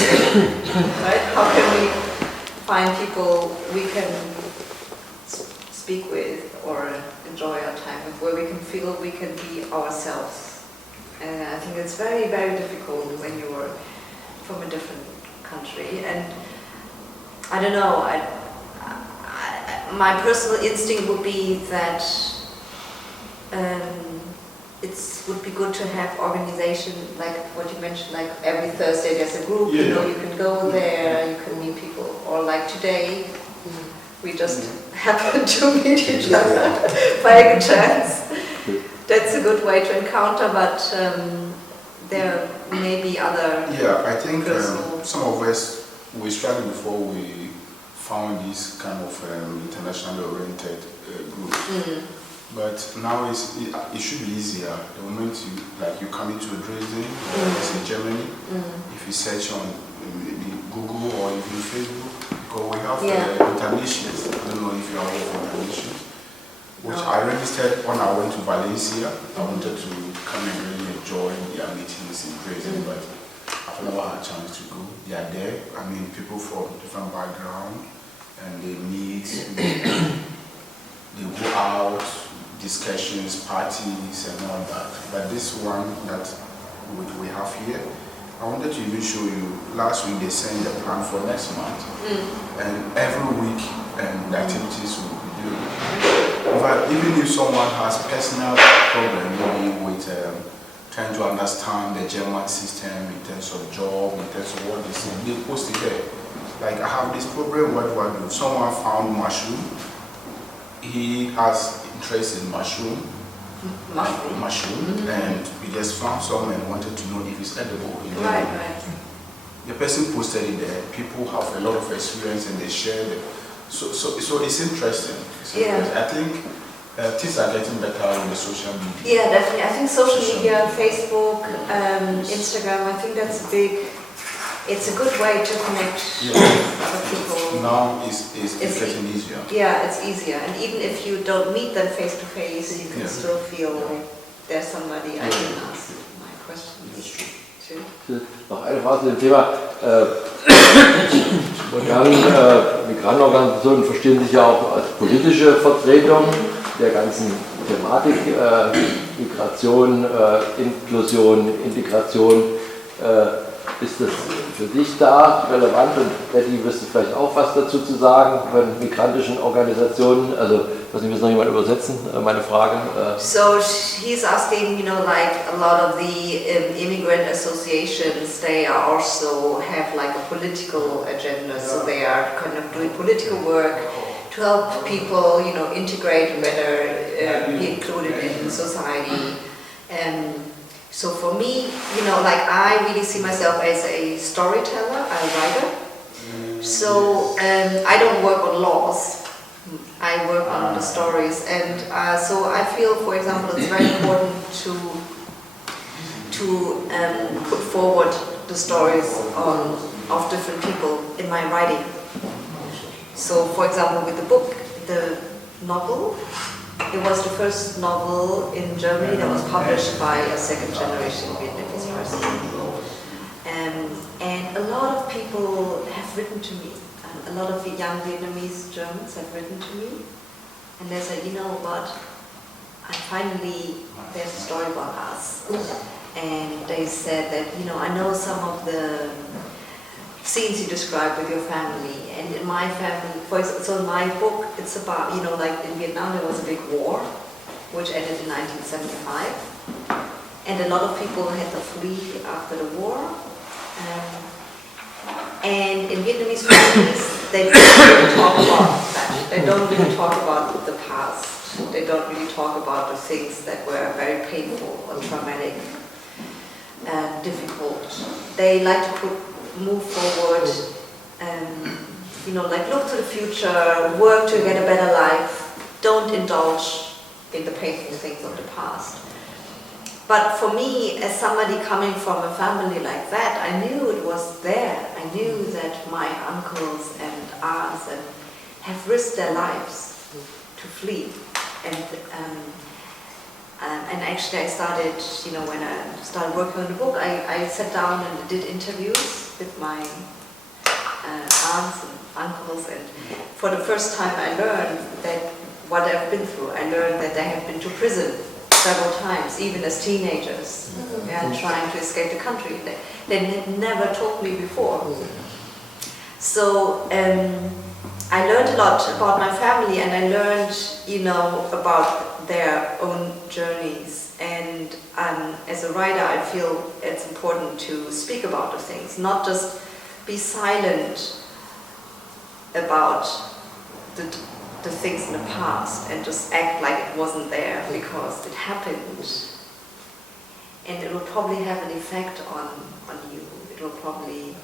right? How can we find people we can speak with or enjoy our time with, where we can feel we can be ourselves. And I think it's very, very difficult when you're from a different country. And I don't know, my personal instinct would be that it would be good to have organization like what you mentioned, like every Thursday there's a group, you know, you can go there, you can meet people, or like today, we just happen to meet each other by a chance. That's a good way to encounter, but there may be other. Yeah, I think some of us, we struggled before we found this kind of internationally oriented group. But now it should be easier. The moment you come into Dresden, it's in Germany, if you search on maybe Google or even Facebook, because we have internations. I don't know if you are aware of internations, which I registered when I went to Valencia. I wanted to come and really enjoy their meetings in Dresden, but I've never had a chance to go. They are there. I mean, people from different backgrounds, and they meet, they go out, discussions, parties, and all that. But this one that we have here, I wanted to even show you. Last week they sent the plan for next month, and every week the activities will be doing. But even if someone has personal problem, maybe with trying to understand the German system in terms of job, in terms of what they say, they post it there. Like, I have this problem, what do I do? Someone found mushroom. He has interest in mushroom, and we just found some and wanted to know if it's edible. Right. The person posted it there. People have a lot of experience and they share it. So it's interesting. I think things are getting better on the social media. Yeah, definitely. I think social media, Facebook, Instagram, I think that's it's a good way to connect with other people. Now it's getting easier. Yeah, it's easier. And even if you don't meet them face to face, you can still feel like there's somebody I can ask my questions to. Noch eine Frage zu dem Thema. Migrantenorganisationen verstehen sich ja auch als politische Vertretung der ganzen Thematik, Migration, Inklusion, Integration. Ist das für dich da relevant? Und Betty, wirst du vielleicht auch was dazu zu sagen von migrantischen Organisationen? Also, ich weiß nicht, muss noch jemand übersetzen, meine Frage. So he's asking, you know, like a lot of the immigrant associations, they are also have like a political agenda, so they are kind of doing political work to help people, you know, integrate better, be included in society. So for me, you know, like I really see myself as a storyteller, a writer. So I don't work on laws, I work on the stories. And so I feel, for example, it's very important to put forward the stories of different people in my writing. So for example, with the book, the novel, it was the first novel in Germany that was published by a second-generation Vietnamese person. And a lot of people have written to me. A lot of young Vietnamese Germans have written to me. And they said, you know what, there's a story about us. And they said that, you know, I know some of the scenes you described with your family, and in my family, for example, so in my book, it's about, you know, like in Vietnam there was a big war, which ended in 1975, and a lot of people had to flee after the war, and in Vietnamese families, they don't really talk about that. They don't really talk about the past. They don't really talk about the things that were very painful or traumatic and difficult. They like to move forward, you know, like look to the future, work to get a better life, don't indulge in the painful things of the past. But for me, as somebody coming from a family like that, I knew it was there. I knew that my uncles and aunts have risked their lives to flee. And actually I started, you know, when I started working on the book, I sat down and did interviews with my aunts and uncles, and for the first time I learned that what I've been through. I learned that they have been to prison several times, even as teenagers, trying to escape the country. They had never told me before. So I learned a lot about my family, and I learned, you know, about their own journeys. And as a writer, I feel it's important to speak about the things, not just be silent about the things in the past and just act like it wasn't there because it happened. And it will probably have an effect on you. It will probably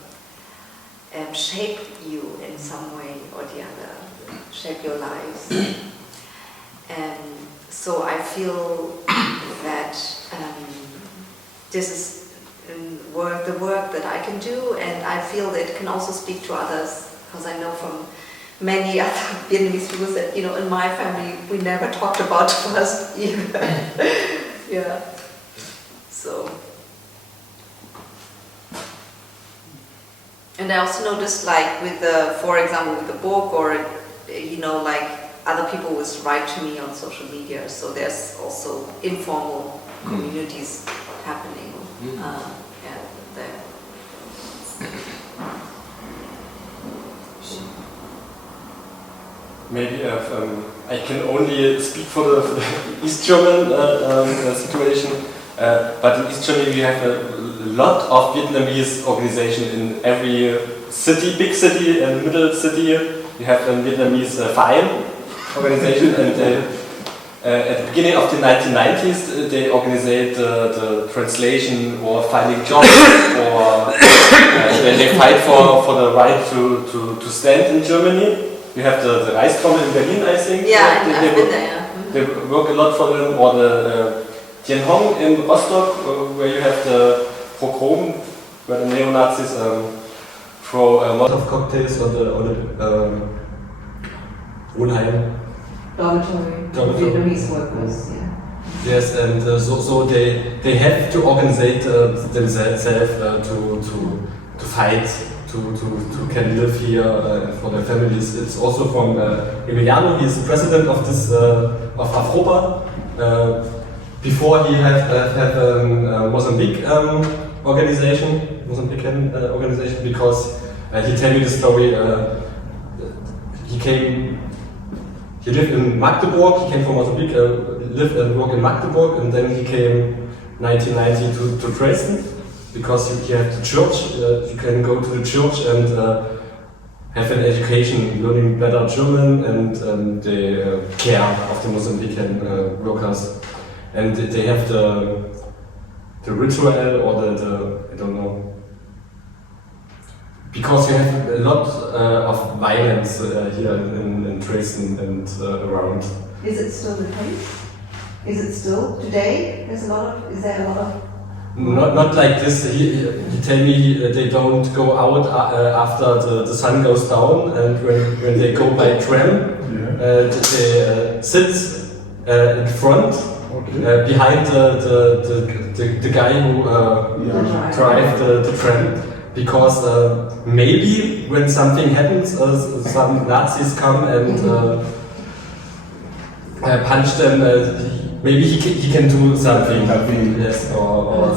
shape you in some way or the other, shape your lives. And so I feel that this is the work that I can do, and I feel that it can also speak to others, because I know from many other Vietnamese people that, you know, in my family we never talked about first either. Yeah. So. And I also noticed, like with for example, with the book, or you know, like other people will write to me on social media. So there's also informal communities happening. There. Maybe I can only speak for the East German situation, but in East Germany we have a lot of Vietnamese organizations in every city, big city and middle city. We have a Vietnamese Verein organization, and at the beginning of the 1990s they organized the translation or finding jobs, or when they fight for the right to stand in Germany. You have the Reichstrommel in Berlin, I think. Yeah, I've been there. They work a lot for them, or the Dien Hong in Rostock, where you have the pogrom, where the neo-Nazis throw a lot of cocktails on the Wohnheim. Dormitory. Vietnamese workers, yeah. Yes, and so they have to organize themselves to fight, to can live here for their families. It's also from Emiliano. He is the president of this of Afropa. Before he had a Mozambique Mozambican organization, because he told me the story. He lived in Magdeburg. He came from Mozambique, lived and worked in Magdeburg, and then he came 1990 to Dresden, because you have the church. You can go to the church and have an education, learning better German, and the care of the Mozambican workers. And they have the ritual, or the I don't know, because you have a lot of violence here in Dresden and around. Is it still the case? Is it still today? Is there a lot of? Not like this. He told me they don't go out after the sun goes down, and when they go by tram, they sit in front, behind the guy who drives the tram, because maybe when something happens, some Nazis come and punch them. Maybe he can do something. Yes, or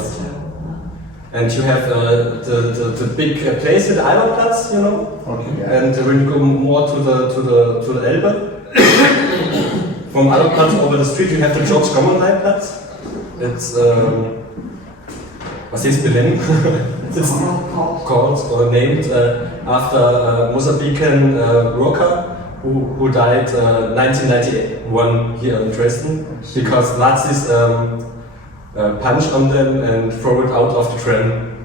and you have the big place at Albertplatz, you know. Okay. And when you go more to the Elbe, from Albertplatz over the street, you have the George Gommerleiplatz. It's was is Berlin? It's called or named after a Mozambican worker who died 1991 here in Dresden, because Nazis punched on them and throw it out of the tram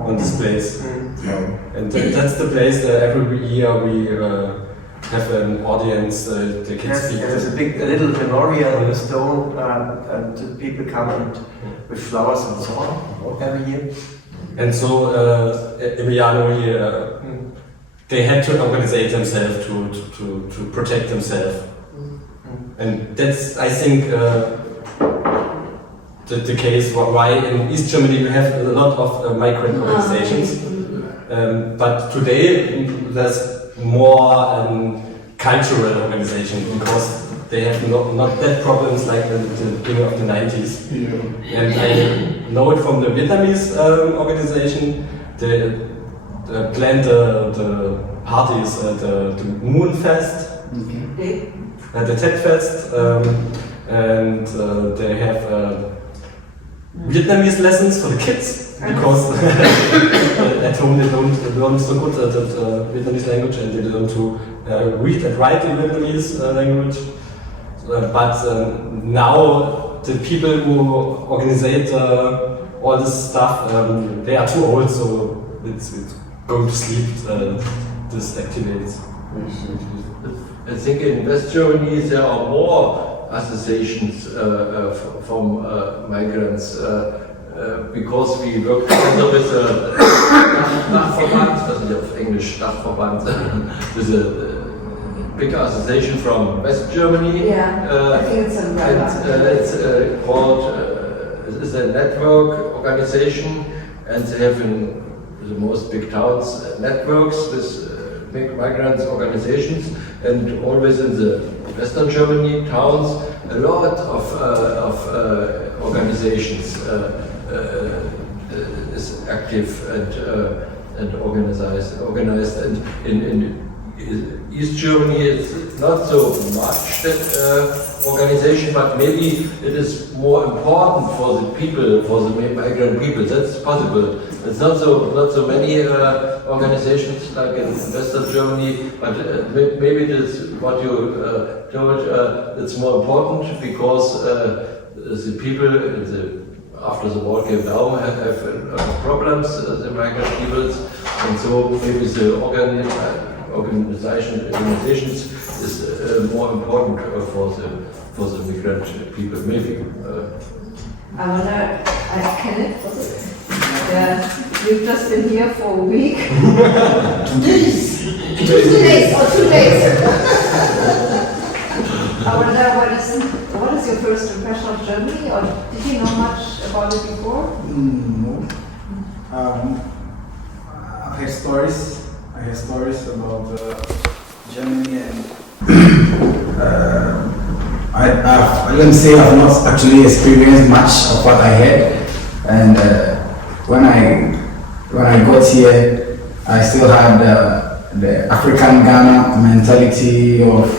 on this place. And that's the place that every year we have an audience. They can speak. There's a little memorial in a stone, and people come and with flowers and so on every year. And so Emiliano, they had to organize themselves to protect themselves. And that's, I think, the case why in East Germany we have a lot of migrant organizations. But today there's more cultural organization, because they have not that problems like in the beginning of the 90s. Yeah. And I know it from the Vietnamese organization. They planned the parties at the Moon Fest, the Tet Fest, and they have Vietnamese lessons for the kids because at home they don't learn so good at Vietnamese language, and they learn to read and write in Vietnamese language. But now the people who organize all this stuff, they are too old, so it's going to sleep. This activates. I think in West Germany there are more associations from migrants because we work together with a Dachverband, das ist auf Englisch Dachverband, with a big association from West Germany. Yeah, I think it's and it's called it's a network organization, and they have in the most big towns networks with big migrants organizations, and always in the Western Germany towns a lot of organizations is active and organized, and in East Germany it's not so much that organization, but maybe it is more important for the people, for the migrant people. That's possible. It's not so many organizations like in Western Germany, but maybe it is what you told. It's more important because the people after the wall came down have problems, the migrant peoples, and so maybe the organizations is more important for the migrant people. Maybe. I wonder, Kenneth, you've just been here for a week. 2 days. 2 days or 2 days. I wonder, what is your first impression of Germany, or did you know much about it before? No. I heard stories about Germany, and I let me say I've not actually experienced much of what I heard, and when I got here, I still had the African Ghana mentality of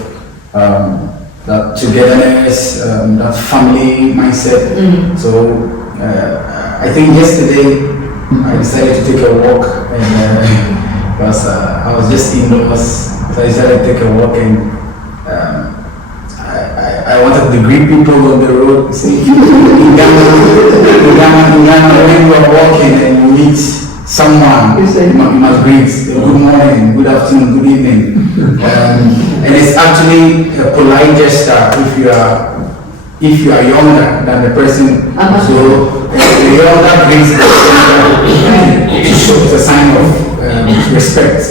that togetherness, that family mindset. So I think yesterday I decided to take a walk, and because I was just indoors, so I decided to take a walk, and I wanted to greet people on the road. See, in Ghana, when you are walking and you meet someone, you must greet. Good morning, good afternoon, good evening. And it's actually a polite gesture if you are younger than the person. So the younger greets the younger. It shows a sign of respect.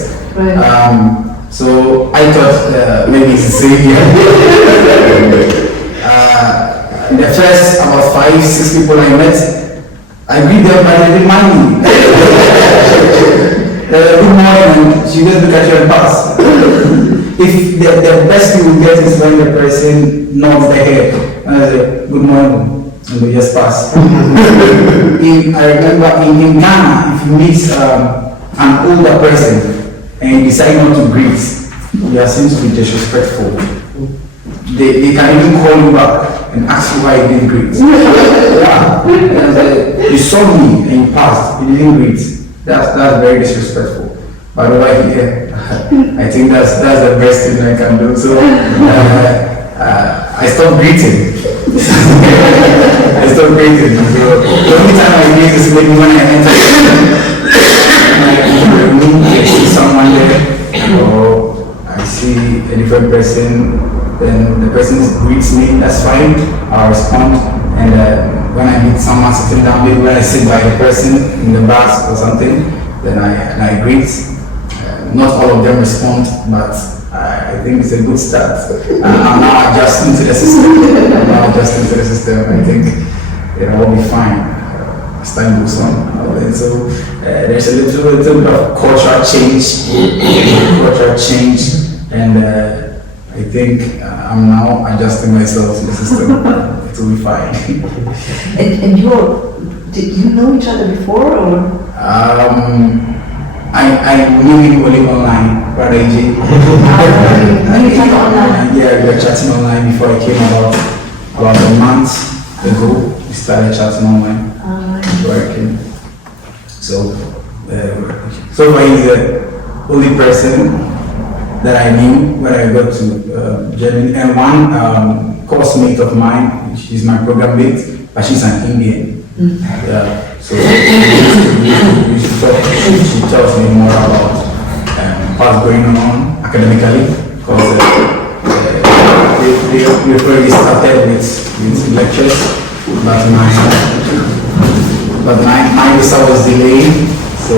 So I thought maybe it's the same here. The first about 5-6 people I met, I greet them by the money. Good morning, and she just look at you and pass. If the best you will get is when the person nods their head and I say good morning, and they just pass. I remember in Ghana, if you meet an older person and you decide not to greet, you are seen to be disrespectful. They can even call you back and ask you why you didn't greet. You saw me and you passed, you didn't greet. That's very disrespectful. But over here, I think that's the best thing I can do. So I stopped greeting. I stopped greeting. So the only time I greet is maybe when I enter the room, I see someone there, or I see a different person, then the person greets me, that's fine, I'll respond. And when I meet someone sitting down, maybe when I sit by the person in the bus or something, then I greet. Not all of them respond, but I think it's a good start. I'm now adjusting to the system. I think it will be fine as time goes on. So there's a little bit of cultural change, and I think I'm now adjusting myself to the system. It will be fine. And did you know each other before, or? I knew him only online, Brother AJ. You chatted online? Yeah, we were chatting online before I came about. about a month ago, we started chatting online, working. So far he's the only person that I knew when I got to Germany. And one coursemate of mine, she's my program mate, but she's an Indian. Yeah, so she tells me more about what's going on academically, because we already started with lectures, but my visa was delayed, so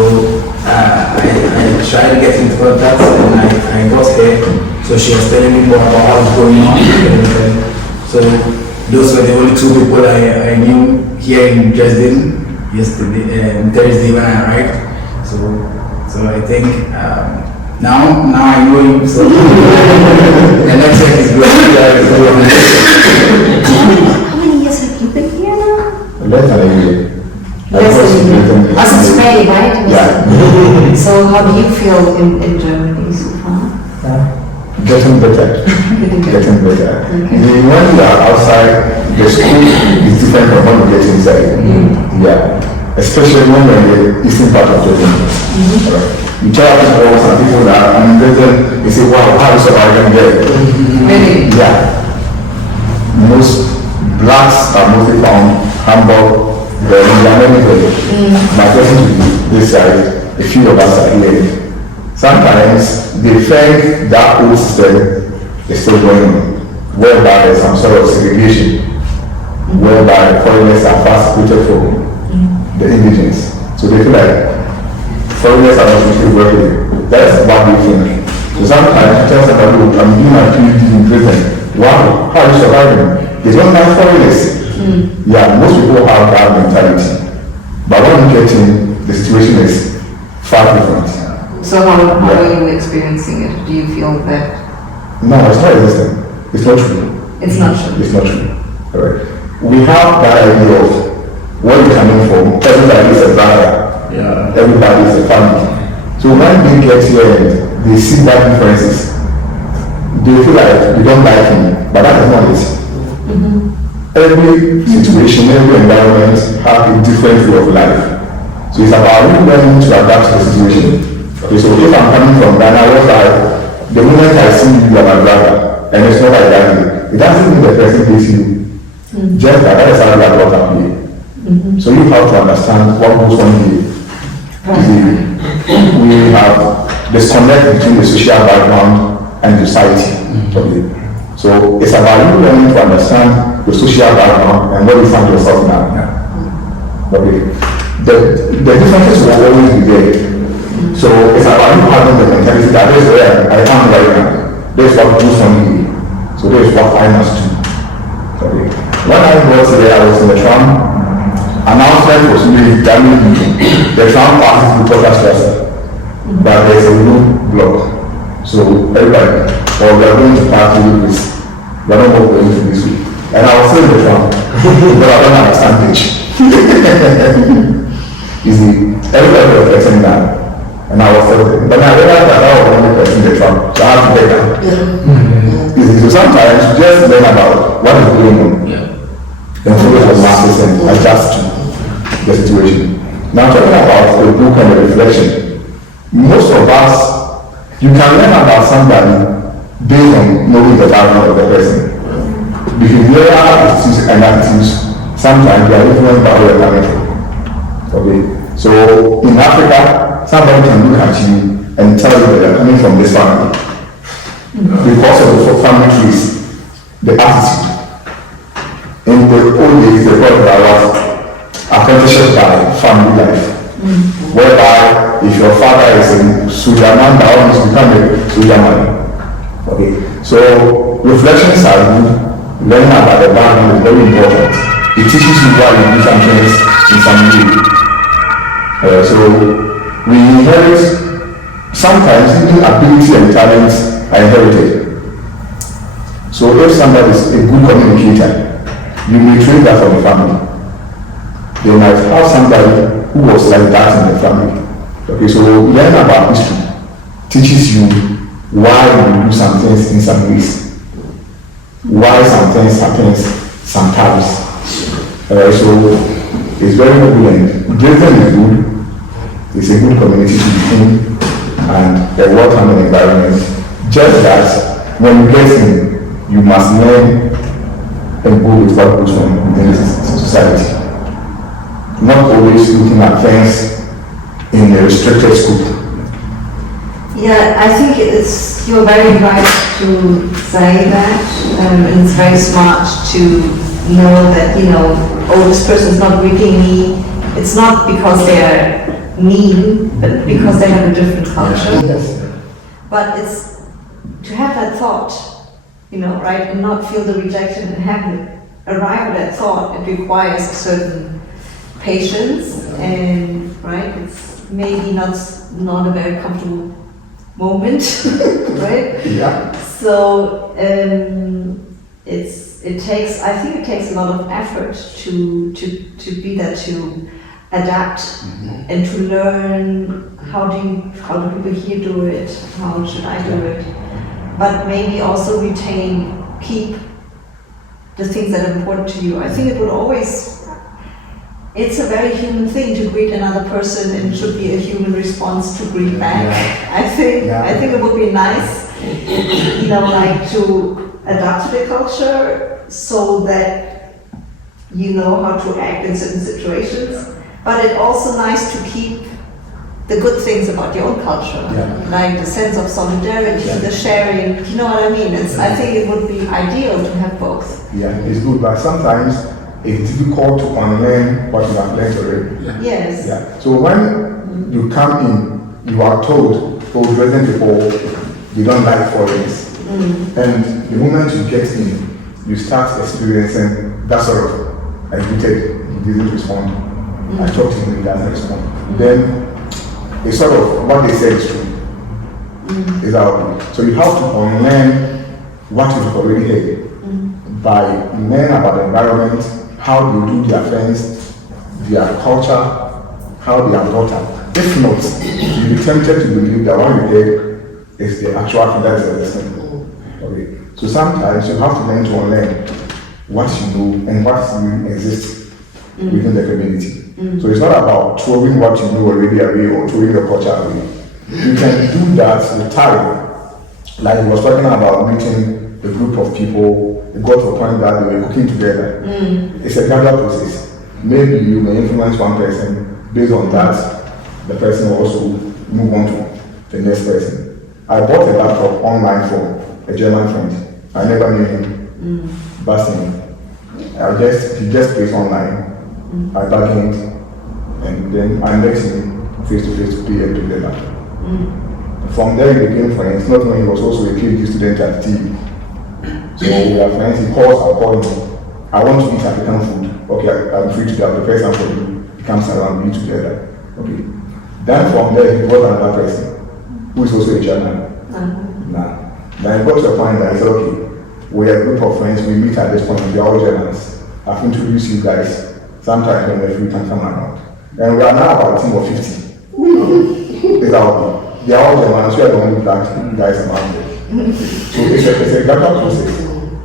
I tried to get into contact and I got her, so she was telling me more about what's going on. So those were the only two people I knew here in Dresden yesterday, Thursday when I arrived. So I think now I know him, so the next week is good. How many years have you been here now? Less than a year. Since May, right? Yeah. So how do you feel in Germany so far? Getting better. Getting better. When you are outside, the school is different from when you get inside. Yeah. Especially when you're in the eastern part of Germany. You tell people, some people that I'm in Dresden, they say, wow, how is surviving there? Really? Yeah. Most blacks are mostly found Hamburg, Berlin, my person to this side, a few of us are here. Sometimes they think that old system is still going on, whereby there's some sort of segregation, whereby foreigners are fast recruited from the indigenous. So they feel like foreigners are not usually working. That's what they think. So sometimes you tell somebody, look, I'm doing my PhD in Dresden. Wow, how are you surviving? They don't like foreigners. Yeah, most people have that mentality. But when you get in, the situation is far different. So how are you experiencing it? Do you feel that? No, it's not existing. It's not true. It's not true. It's not true. All right. We have that idea of where you're coming from. Everybody is a brother. Yeah. Everybody is a family. So when they get here and they see that differences, they feel like we don't like him. But that is not it. Every situation, every environment has a different way of life. So it's about really learning to adapt to the situation. Okay, so if I'm coming from Ghana, what the moment I see you are my brother, and it's not like that, it doesn't mean the person hates you. Just that is how we are brought up here. So you have to understand what goes on here. We have disconnect between the social background and society. Okay. So it's about you learning to understand the social background and where you find yourself now. Okay. The differences will always be there. So it's about you having the mentality that this is where I am right now. This is what goes on here. So this is what I must do. Okay. When I got there, I was in the tram. Announcement was made that the tram passes through Porter's but there's a new block. So everybody, or we are going to pass through this. We are not going to this way. And I was still in the tram, but I don't understand pitch. You see, everybody was getting that. And I was still there. But I realized that I was the only person in the tram, so I have to get down. You see, so sometimes you just learn about what is going on. And follow the masses and adjust to the situation. Now talking about the book and the reflection, most of us, you can learn about somebody based on knowing the background of the person. Behavioral attitudes and attitudes, sometimes they are influenced by where you're coming from. Okay, so in Africa, somebody can look at you and tell you that you're coming from this family. Because of the family trees, the attitude. In the old days, they thought that was apprenticeship by family life. Whereby, if your father is a Sudaman, that almost become a Sudaman. Okay, so reflections are good. Learning about the background is very important. It teaches you why you do some things in some way. So we inherit, sometimes even ability and talents are inherited. So if somebody is a good communicator, you may train that from the family. They might have somebody who was like that in the family. Okay, so learn about history teaches you why you do some things in some ways, why some things happen some tabs. So it's very good, and Dresden is good. It's a good community to be in and a welcoming environment. Just that when you get in, you must learn and go with what goes on within the society. Not always looking at things in a restricted scope. Yeah, I think you're very right to say that. It's very smart to know that, oh, this person's not greeting me. It's not because they're mean, but because they have a different culture. Yes. But it's to have that thought, right, and not feel the rejection and arrive at that thought. It requires a certain patience, and right, it's maybe not a very comfortable moment, right? Yeah. So I think it takes a lot of effort to be that, to adapt and to learn how do people here do it, how should I do it, but maybe also keep the things that are important to you. I think it's a very human thing to greet another person, and it should be a human response to greet back. Yeah. I think it would be nice, like to adapt to the culture so that you know how to act in certain situations. But it's also nice to keep the good things about your own culture, like the sense of solidarity, the sharing. You know what I mean? I think it would be ideal to have both. Yeah, it's good, but sometimes it's difficult to unlearn what you have learned already. Yes. Yeah. So when you come in, you are told, oh, Dresden people, they don't like foreigners. And the moment you get in, you start experiencing that sort of, I greeted, he didn't respond. I talked to him, he doesn't respond. Then it's sort of what they say is true. Is that so you have to unlearn what you've already heard by learning about the environment, how they do their things, their culture, how they are brought up. If not, you'll be tempted to believe that what you heard is the actual thing that is existing. Okay. So sometimes you have to learn to unlearn what you know and what really exists within the community. So it's not about throwing what you know already away or throwing your culture away. You can do that with time. Like he was talking about meeting a group of people, it got to a point that they were cooking together. It's a gradual process. Maybe you may influence one person, based on that, the person will also move on to the next person. I bought a laptop online for a German friend. I never knew him, but he just placed online. I bargained, and then I met him face to face to pay him together. From there, we became friends. Not knowing he was also a PhD student at TU. So we are friends. He calls, I call him. I want to eat African food. Okay, I'm free to prepare some for you. He comes around, we eat together. Okay. Then from there, he brought another person who is also a German. Now, then I got to a point that I said, okay, we're a group of friends. We meet at this point. We're all Germans. I've introduced you guys. Sometimes when the free can come around. And we are now about a team of 50. They are all Germans, we are the only black guys around there. So it's a gradual process.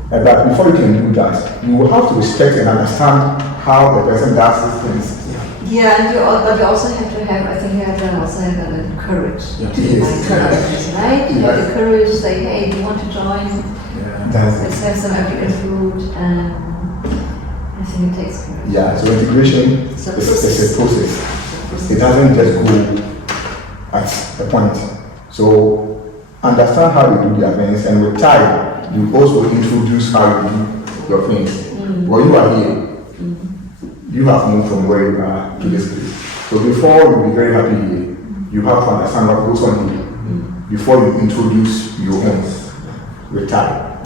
But before you can do that, you will have to respect and understand how the person does these things. Yeah, but you also have to have, I think you have to also have the courage to invite others, right? You have the courage to say, hey, do you want to join? Let's have some African food. I think it takes courage. Yeah, so integration is a process. It doesn't just go at a point. So understand how you do their things, and with time, you also introduce how you do your things. When you are here, you have moved from where you are to this place. So before you be very happy here, you have to understand what goes on here before you introduce your own with time.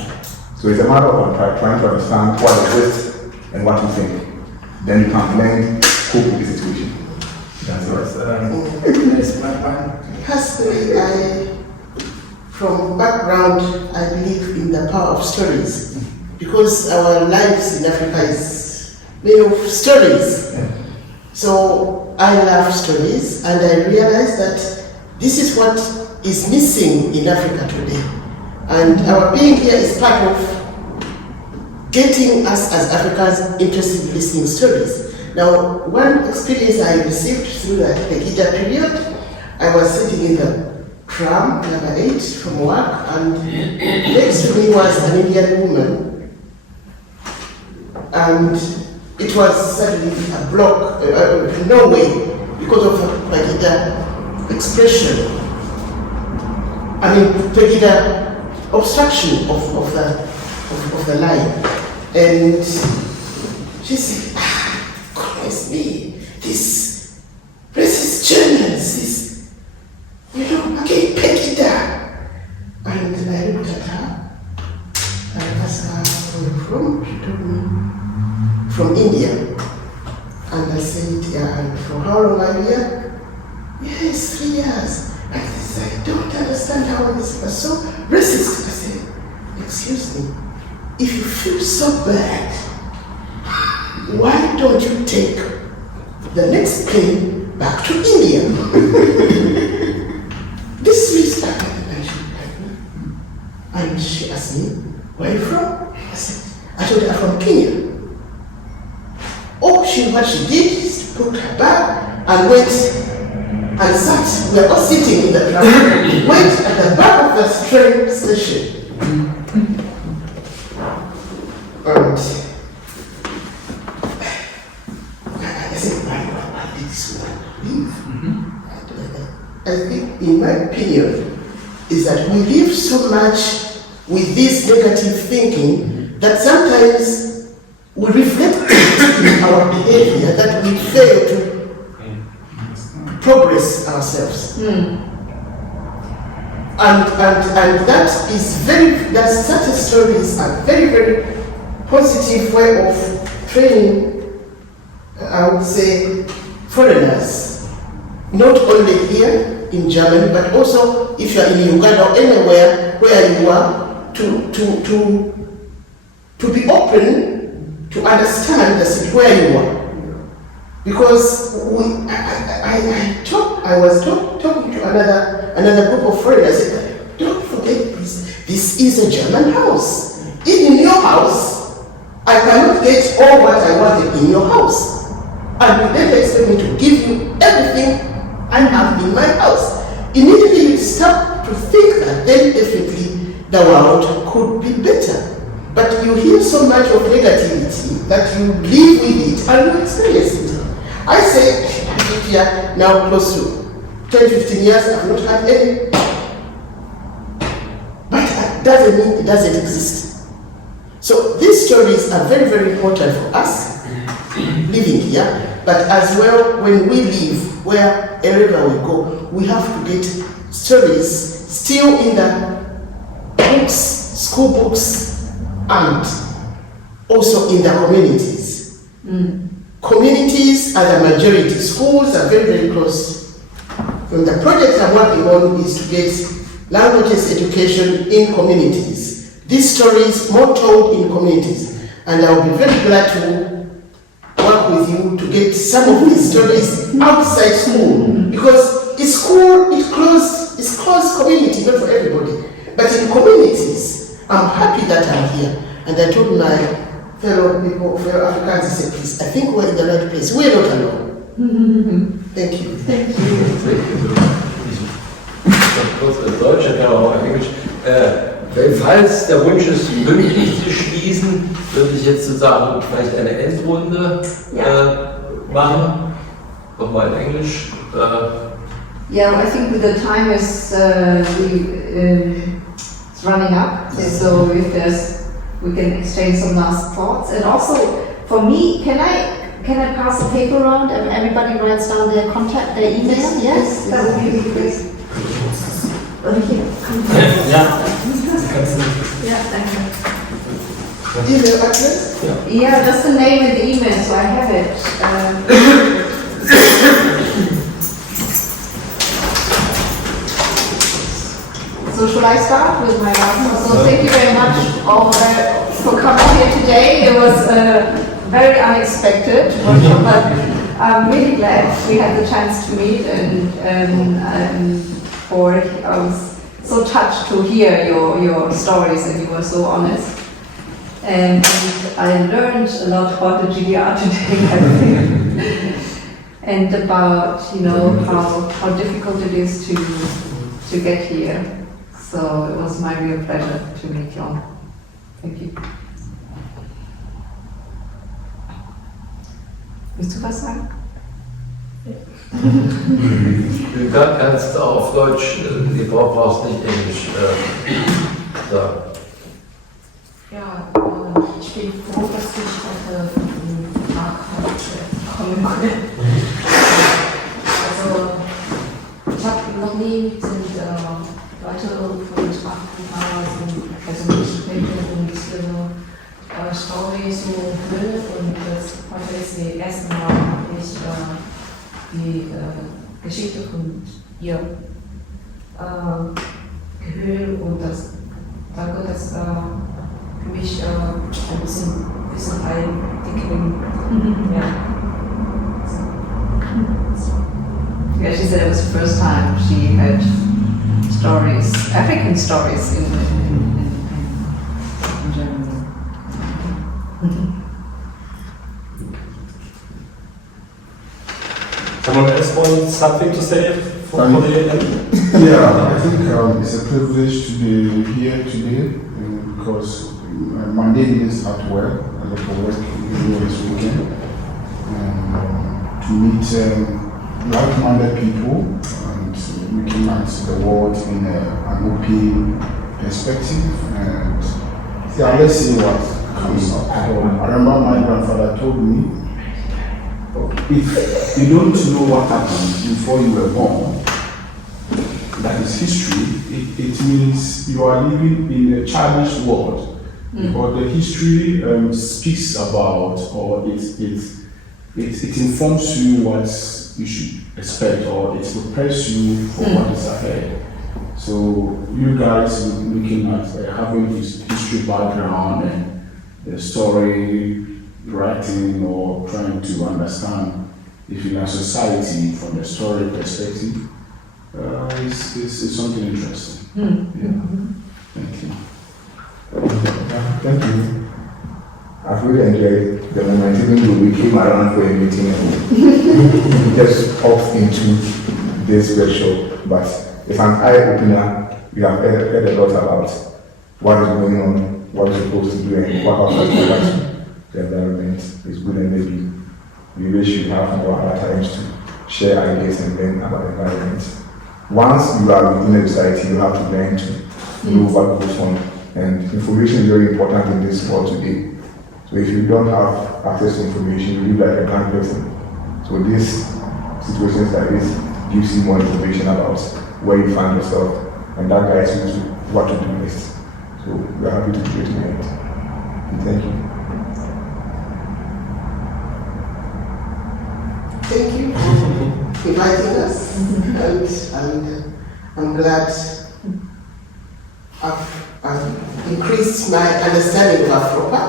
So it's a matter of trying to understand what exists and what you think. Then you can learn cope with the situation. That's Personally, from background, I believe in the power of stories, because our lives in Africa is made of stories. So I love stories, and I realize that this is what is missing in Africa today. And our being here is part of getting us as Africans interested in listening stories. Now, one experience I received through that Pegida period, I was sitting in the tram, number 8, from work, and next to me was an Indian woman, and it was suddenly a block, no way, because of her Pegida expression. I mean, Pegida obstruction of the line. And she said, Christ me, this racist Germans, this, again, Pegida. And I looked at her, and I asked her where from. She told me, from India. And I said, yeah, and for how long are you here? Yes, 3 years. And she said, I don't understand how this was so racist. I said, excuse me, if you feel so bad, why don't you take the next plane back to India? This really stuck at the nation. And she asked me, where are you from? I told her, I'm from Kenya. Oh, what she did is put her bag and went and sat. We were all sitting in the tram. Went at the back of the train station. And I said, why did this woman leave? I think, in my opinion, is that we live so much with this negative thinking that sometimes we reflect in our behavior that we fail to progress ourselves. And that is that such stories are very, very positive way of training, I would say, foreigners. Not only here in Germany, but also if you are in Uganda or anywhere where you are, to be open to understand the situation where you are. Because I was talking to another group of foreigners. I said, don't forget this is a German house. In your house, I cannot get all what I wanted in your house. And you then expect me to give you everything I have in my house. Immediately you start to think that then definitely the world could be better. But you hear so much of negativity that you live with it and you experience it. I say, I live here now close to 10-15 years, I've not had any. But that doesn't mean it doesn't exist. So these stories are very, very important for us living here, but as well when we live, wherever we go, we have to get stories still in the books, school books, and also in the communities. Communities are the majority. Schools are very, very close. From the project I'm working on is to get languages education in communities. These stories more told in communities. And I'll be very glad to work with you to get some of these stories outside school. Because it's school, it's closed community, not for everybody. But in communities, I'm happy that I'm here. And I told my fellow people, fellow Africans, I said, please, I think we're in the right place. We're not alone. Thank you. Thank you. Kurz als Deutsch, ich kann auch auf Englisch. Falls der Wunsch ist, pünktlich zu schließen, würde ich jetzt sozusagen vielleicht eine Endrunde machen. Nochmal in Englisch. Yeah, I think the time is it's running up. So if we can exchange some last thoughts. And also, for me, can I pass the paper around and everybody writes down their contact, their email? Yes, that would be really great. Yeah. Yeah, thank you. Email address? Yeah, just the name and the email, so I have it. So should I start with my last? So thank you very much for coming here today. It was very unexpected, but I'm really glad we had the chance to meet, and I was so touched to hear your stories, and you were so honest. And I learned a lot about the GDR today, I think. And about, how difficult it is to get here. So it was my real pleasure to meet you all. Thank you. Willst du was sagen? Du kannst auf Deutsch, die Frau brauchst nicht Englisch sagen. Ja, ich bin froh, dass ich heute kommen konnte. Also, ich habe noch nie mit den Leuten von Sprachprogrammen persönlich gesprochen und Story so gehört. Und heute ist das erste Mal, habe ich die Geschichte von ihr gehört und danke, dass für mich ein bisschen eindicken. Ja. Yeah, she said it was the first time she heard stories, African stories in Germany. Someone else wants something to say for the end? Yeah, I think it's a privilege to be here today because my name is at work. I look for work this weekend to meet like-minded people and looking at the world in an open perspective. And yeah, let's see what comes up. I remember my grandfather told me, if you don't know what happened before you were born, that is history, it means you are living in a childish world. But the history speaks about, or it informs you what you should expect, or it prepares you for what is ahead. So you guys looking at having this history background and the story writing or trying to understand if in a society from a story perspective is something interesting. Yeah. Thank you. Thank you. I've really enjoyed the moment, even though we came around for a meeting and we just popped into this workshop. But it's an eye-opener. We have heard a lot about what is going on, what we're supposed to do, and what happens to the environment is good, and maybe we wish you have more other times to share ideas and learn about the environment. Once you are within a society, you have to learn to know what goes on. And information is very important in this world today. So if you don't have access to information, you live like a blind person. So these situations like this gives you more information about where you find yourself, and that guides you to what to do next. So we're happy to be here tonight. And thank you. Thank you for inviting us, and I'm glad I've increased my understanding of Afropa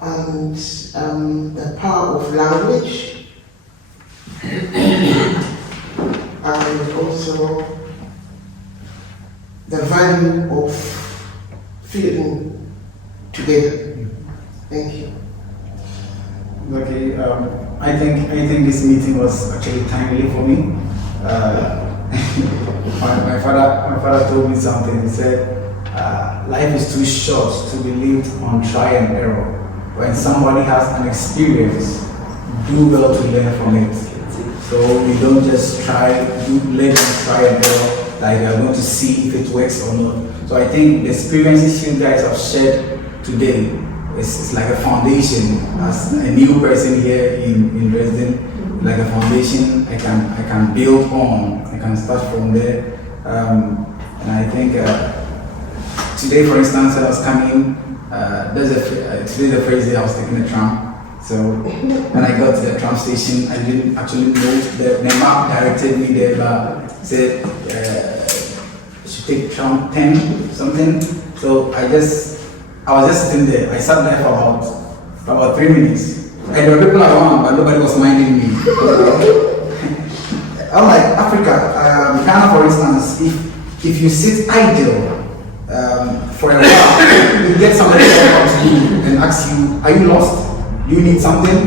and the power of language, and also the value of feeling together. Thank you. Okay, I think this meeting was actually timely for me. My father told me something. He said, life is too short to be lived on try and error. When somebody has an experience, do well to learn from it. So we don't just let them try and error, like we are going to see if it works or not. So I think the experiences you guys have shared today is like a foundation. As a new person here in Dresden, like a foundation I can build on. I can start from there. And I think today, for instance, I was coming. Today's the first day I was taking a tram. So when I got to the tram station, I didn't actually know the map directed me there, but said I should take tram 10 something. So I was just sitting there. I sat there for about 3 minutes. And there were people around, but nobody was minding me. Unlike Africa, Ghana, for instance, if you sit idle for a while, you get somebody that comes to you and asks you, are you lost? Do you need something?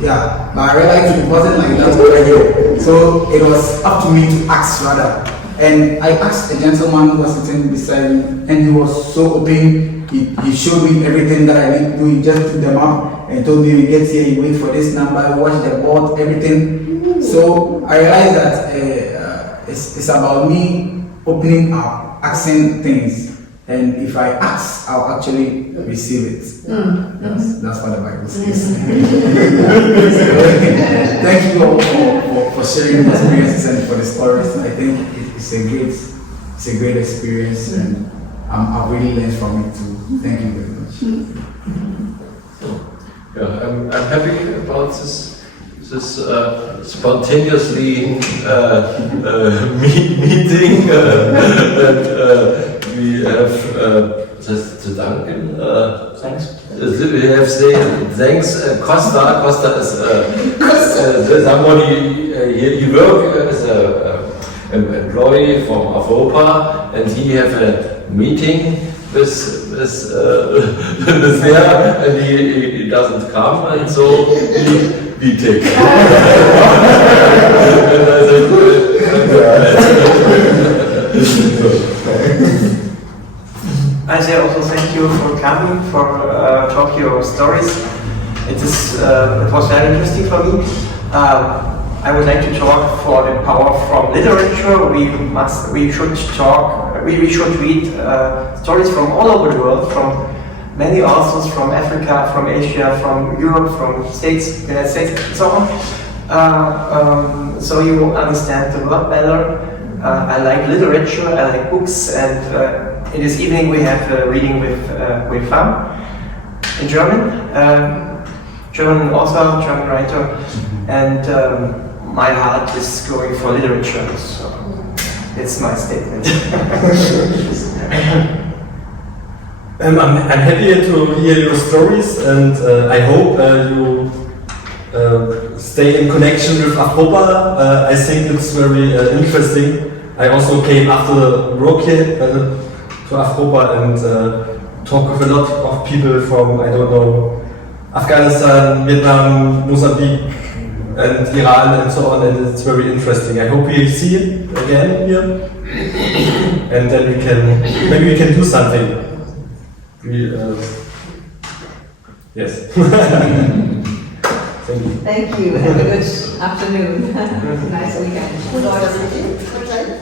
Yeah, but I realized it wasn't like that over here. So it was up to me to ask rather. And I asked a gentleman who was sitting beside me, and he was so open. He showed me everything that I need to do. He just took them up and told me, you get here, you wait for this number, watch the board, everything. So I realized that it's about me opening up, asking things. And if I ask, I'll actually receive it. That's what the Bible says. Thank you all for sharing the experiences and for the stories. I think it's a great experience, and I've really learned from it too. Thank you very much. Yeah, I'm happy about this spontaneously meeting that we have just to danken. Thanks. We have said thanks. Costa is somebody he work as an employee from Afropa, and he have a meeting with there, and he doesn't come, and so we take. I say also thank you for coming, for talk your stories. It was very interesting for me. I would like to talk for the power from literature. We should read stories from all over the world, from many authors, from Africa, from Asia, from Europe, from United States, and so on. So you understand the world better. I like literature, I like books, and in this evening we have a reading with Frau in German, German author, German writer, and my heart is going for literature, so it's my statement. I'm happy to hear your stories, and I hope you stay in connection with Afropa. I think it's very interesting. I also came after work here to Afropa and talk with a lot of people from, I don't know, Afghanistan, Vietnam, Mozambique, and Iran, and so on, and it's very interesting. I hope we see it again here, and then maybe we can do something. Yes. Thank you. Thank you. Have a good afternoon. Nice weekend. What time?